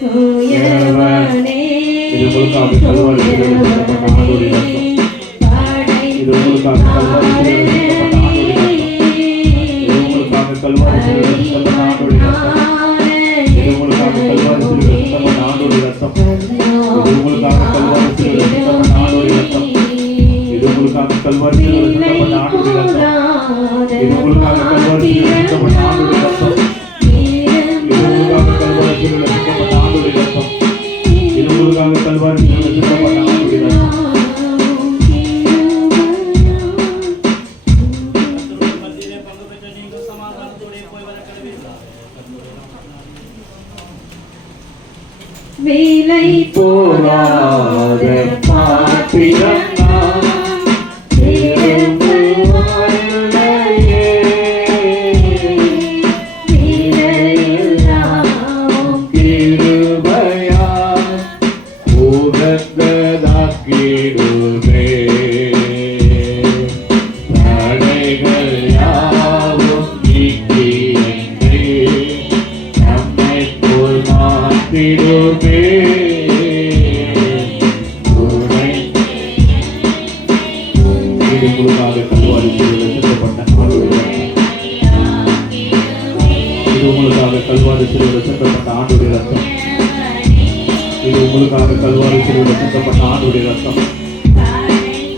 தூயவனே, இது உங்களுக்காக கல்வாரி சிலுவையில் சிந்தப்பட்ட ஆண்டுடைய ரத்தம். இது உங்களுக்காக கல்வாரி சிலுவையில் சிந்தப்பட்ட ஆண்டுடைய ரத்தம். இது உங்களுக்காக கல்வாரி சிலுவையில் சிந்தப்பட்ட ஆண்டுடைய ரத்தம். இது உங்களுக்காக கல்வாரி சிலுவையில் சிந்தப்பட்ட ஆண்டுடைய ரத்தம். இது உங்களுக்காக கல்வாரி சிலுவையில் சிந்தப்பட்ட ஆண்டுடைய ரத்தம். இது உங்களுக்காக கல்வாரி சிலுவையில் சிந்தப்பட்ட ஆண்டுடைய ரத்தம். இது உங்களுக்காக கல்வாரி சிலுவையில் சிந்தப்பட்ட ஆண்டுடைய ரத்தம். இது உங்களுக்காக கல்வாரி சிலுவையில் சிந்தப்பட்ட ஆண்டுடைய ரத்தம். இது உங்களுக்காக கல்வாரி சிலுவையில் சிந்தப்பட்ட ஆண்டுடைய ரத்தம். கர்த்தருடைய பந்தியிலே பங்கு பெற்ற நீங்கள் சமாதானத்தோடு போய் வர கடவீர்களாக. விலை போகாத பாத்திரம் நான் திரும்புவதில்லையே. விலையில்லாவும் கிருபையால் உகந்ததாக்கிடுமே. தடைகள் யாவும் நீக்கி என்னை நம்மை போல் மாற்றிடுமே. இது உங்களுக்காக கல்வாரி சிலுவையில் சிந்தப்பட்ட ஆண்டுடைய ரத்தம். இது உங்களுக்காக கல்வாரி சிலுவையில் சிந்தப்பட்ட ஆண்டுடைய ரத்தம். இது உங்களுக்காக கல்வாரி சிலுவையில் சிந்தப்பட்ட ஆண்டுடைய ரத்தம்.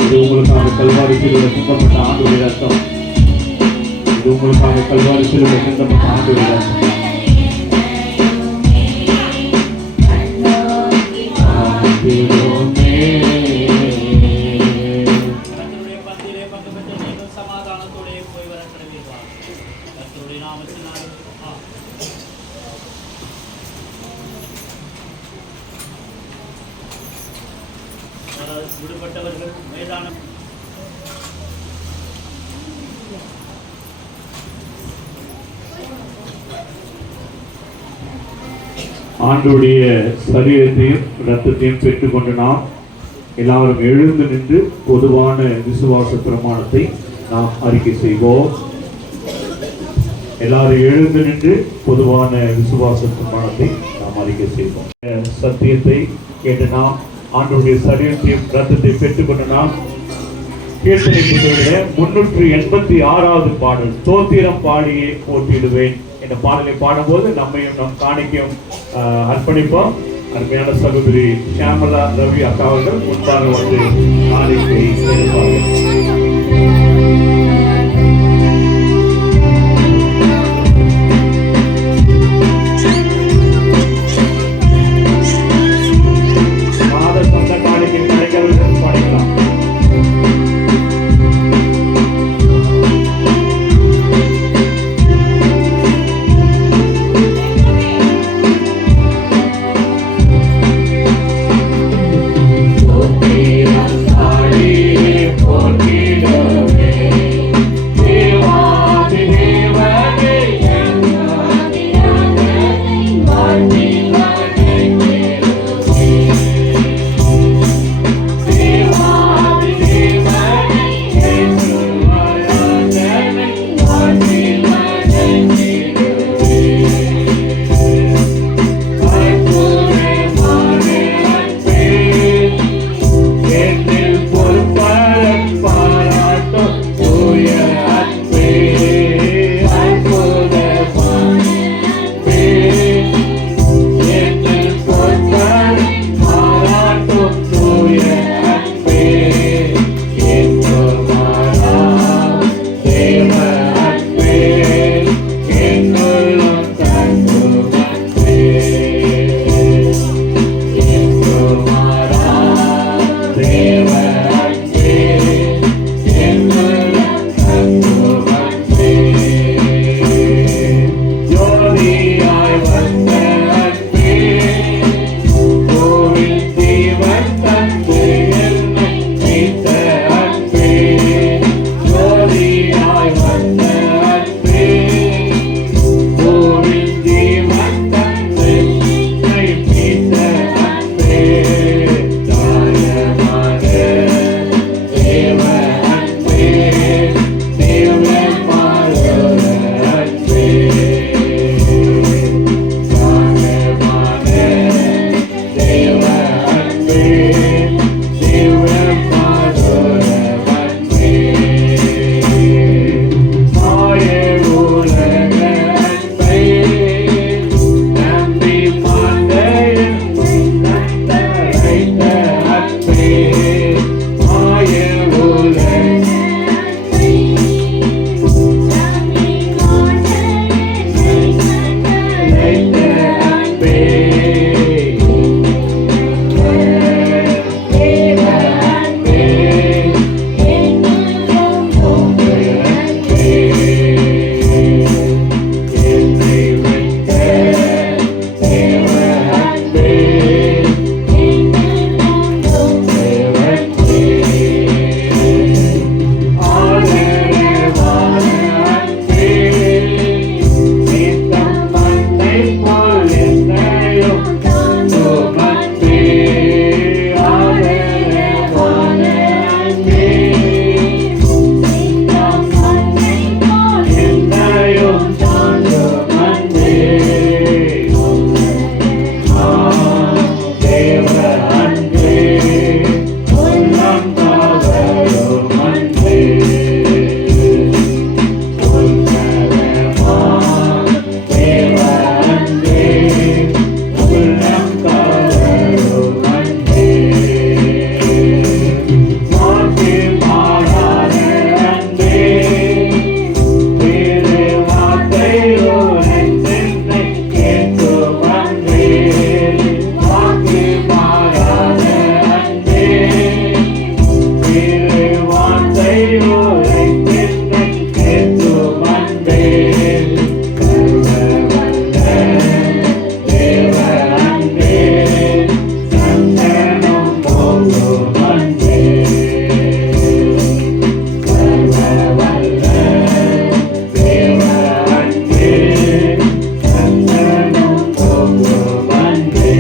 இது உங்களுக்காக கல்வாரி சிலுவையில் சிந்தப்பட்ட ஆண்டுடைய ரத்தம். இது உங்களுக்காக கல்வாரி சிலுவையில் சிந்தப்பட்ட ஆண்டுடைய ரத்தம். ஆத்திடுமே. கர்த்தருடைய பந்தியிலே பங்கு பெற்ற நீங்கள் சமாதானத்தோடு போய் வர கடவீர்களாக. கர்த்தருடைய நாமத்தினாலே விடுபட்டவர்கள் மேலான ஆண்டுடைய சரீரத்தையும் இரத்தத்தையும் பெற்றுக்கொண்டு நாம் எல்லாரும் எழுந்து நின்று பொதுவான விசுவாச பிரமாணத்தை நாம் அறிக்கை செய்வோம். எல்லாரும் எழுந்து நின்று பொதுவான விசுவாச பிரமாணத்தை நாம் அறிக்கை செய்வோம். சத்தியத்தை கேட்டு நாம் ஆண்டுடைய சரீரத்தையும் இரத்தத்தை பெற்றுக்கொண்டு நாம் கீர்த்தனை புத்தகத்திலே 386வது பாடல் ஸ்தோத்திரம் பாடியே போற்றிடுவேன் என்ற பாடலை பாடும்போது நம்மையும் நம் காணிக்கையும் அர்ப்பணிப்போம். அருமையான சகோதரி ஷியாமலா ரவி அக்கா அவர்கள் முன்பாக வந்து காணிக்கை எடுப்பார்கள். மாத சொந்த காணிக்கை கிடைக்கிறவர்கள் படிக்கலாம். போற்றிடுவேன் அன்பே என்னை மீட்ட அன்பே ஜோதியாய் வந்த அன்பே ஊரின் ஜீவன் தந்து என்னை மீட்ட அன்பே தாயமான தேவ அன்பே தேவமான அன்பே தாயமான தேவ அன்பே தேவமான அன்பே மாய உலக அன்பே நம்பி மாண்ட என்னை நந்தழைத்த அன்பே மாய உலக அழைத்த அன்பே தேவ அன்பே உம்மை அன்பே என்னை வைத்த தேவ அன்பே உம்மை அன்பே ஆதரவான அன்பே நித்தம் மண்ணை போல் என்னையும் தாங்கும் அன்பே ஆதரவான அன்பே என்னையும் தாங்கும் அன்பே தேவ அன்பே உள்ளம் கவரும் அன்பே உன்னதமா தேவ அன்பே உள்ளம் கவரும் அன்பே மாற்றி மாறாத அன்பே வேறு வார்த்தையோ என்னை கேட்கும் அன்பே மாற்றி மாறாத அன்பே வேறு வார்த்தையோ என்னை கேட்கும் அன்பே சர்வவல்ல தேவ அன்பே சந்தனம் போகும் அன்பே சர்வவல்ல தேவ அன்பே சந்தனம் போகும் அன்பே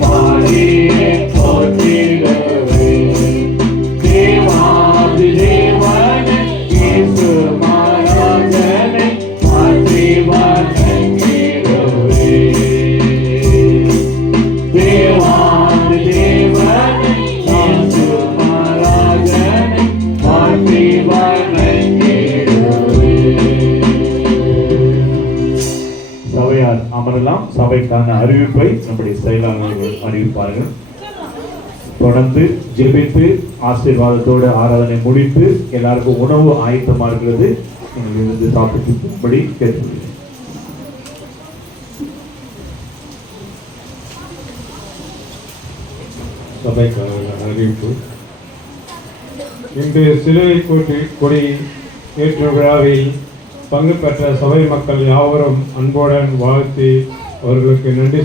பாடியே போற்றிடுவே தேவாதி தேவனை இயேசு மகாராஜனை மாற்றி வணங்கிடுவே தேவாதி தேவனை இயேசு மகாராஜனை மாற்றி வணங்கிடுவே. சபையார் அமரலாம். சபைக்கான அறிவிப்பை நம்முடைய செயலாளர்கள் அறிவிப்பார்கள். தொடர்ந்து ஜெபித்து ஆசீர்வாதத்தோடு ஆராதனை முடித்து எல்லாருக்கும் உணவு ஆயத்தமாக இருக்கிறது. நீங்கள் இருந்து சாப்பிட்டுபடி கேட்டுக்கொள்கிறேன். சபைக்கான அறிவிப்பு. இன்று சிலுவை கொடி ஏற்று விழாவில் பங்கு பெற்ற சபை மக்கள் யாவரும் அன்புடன் வாழ்த்தி அவர்களுக்கு நன்றி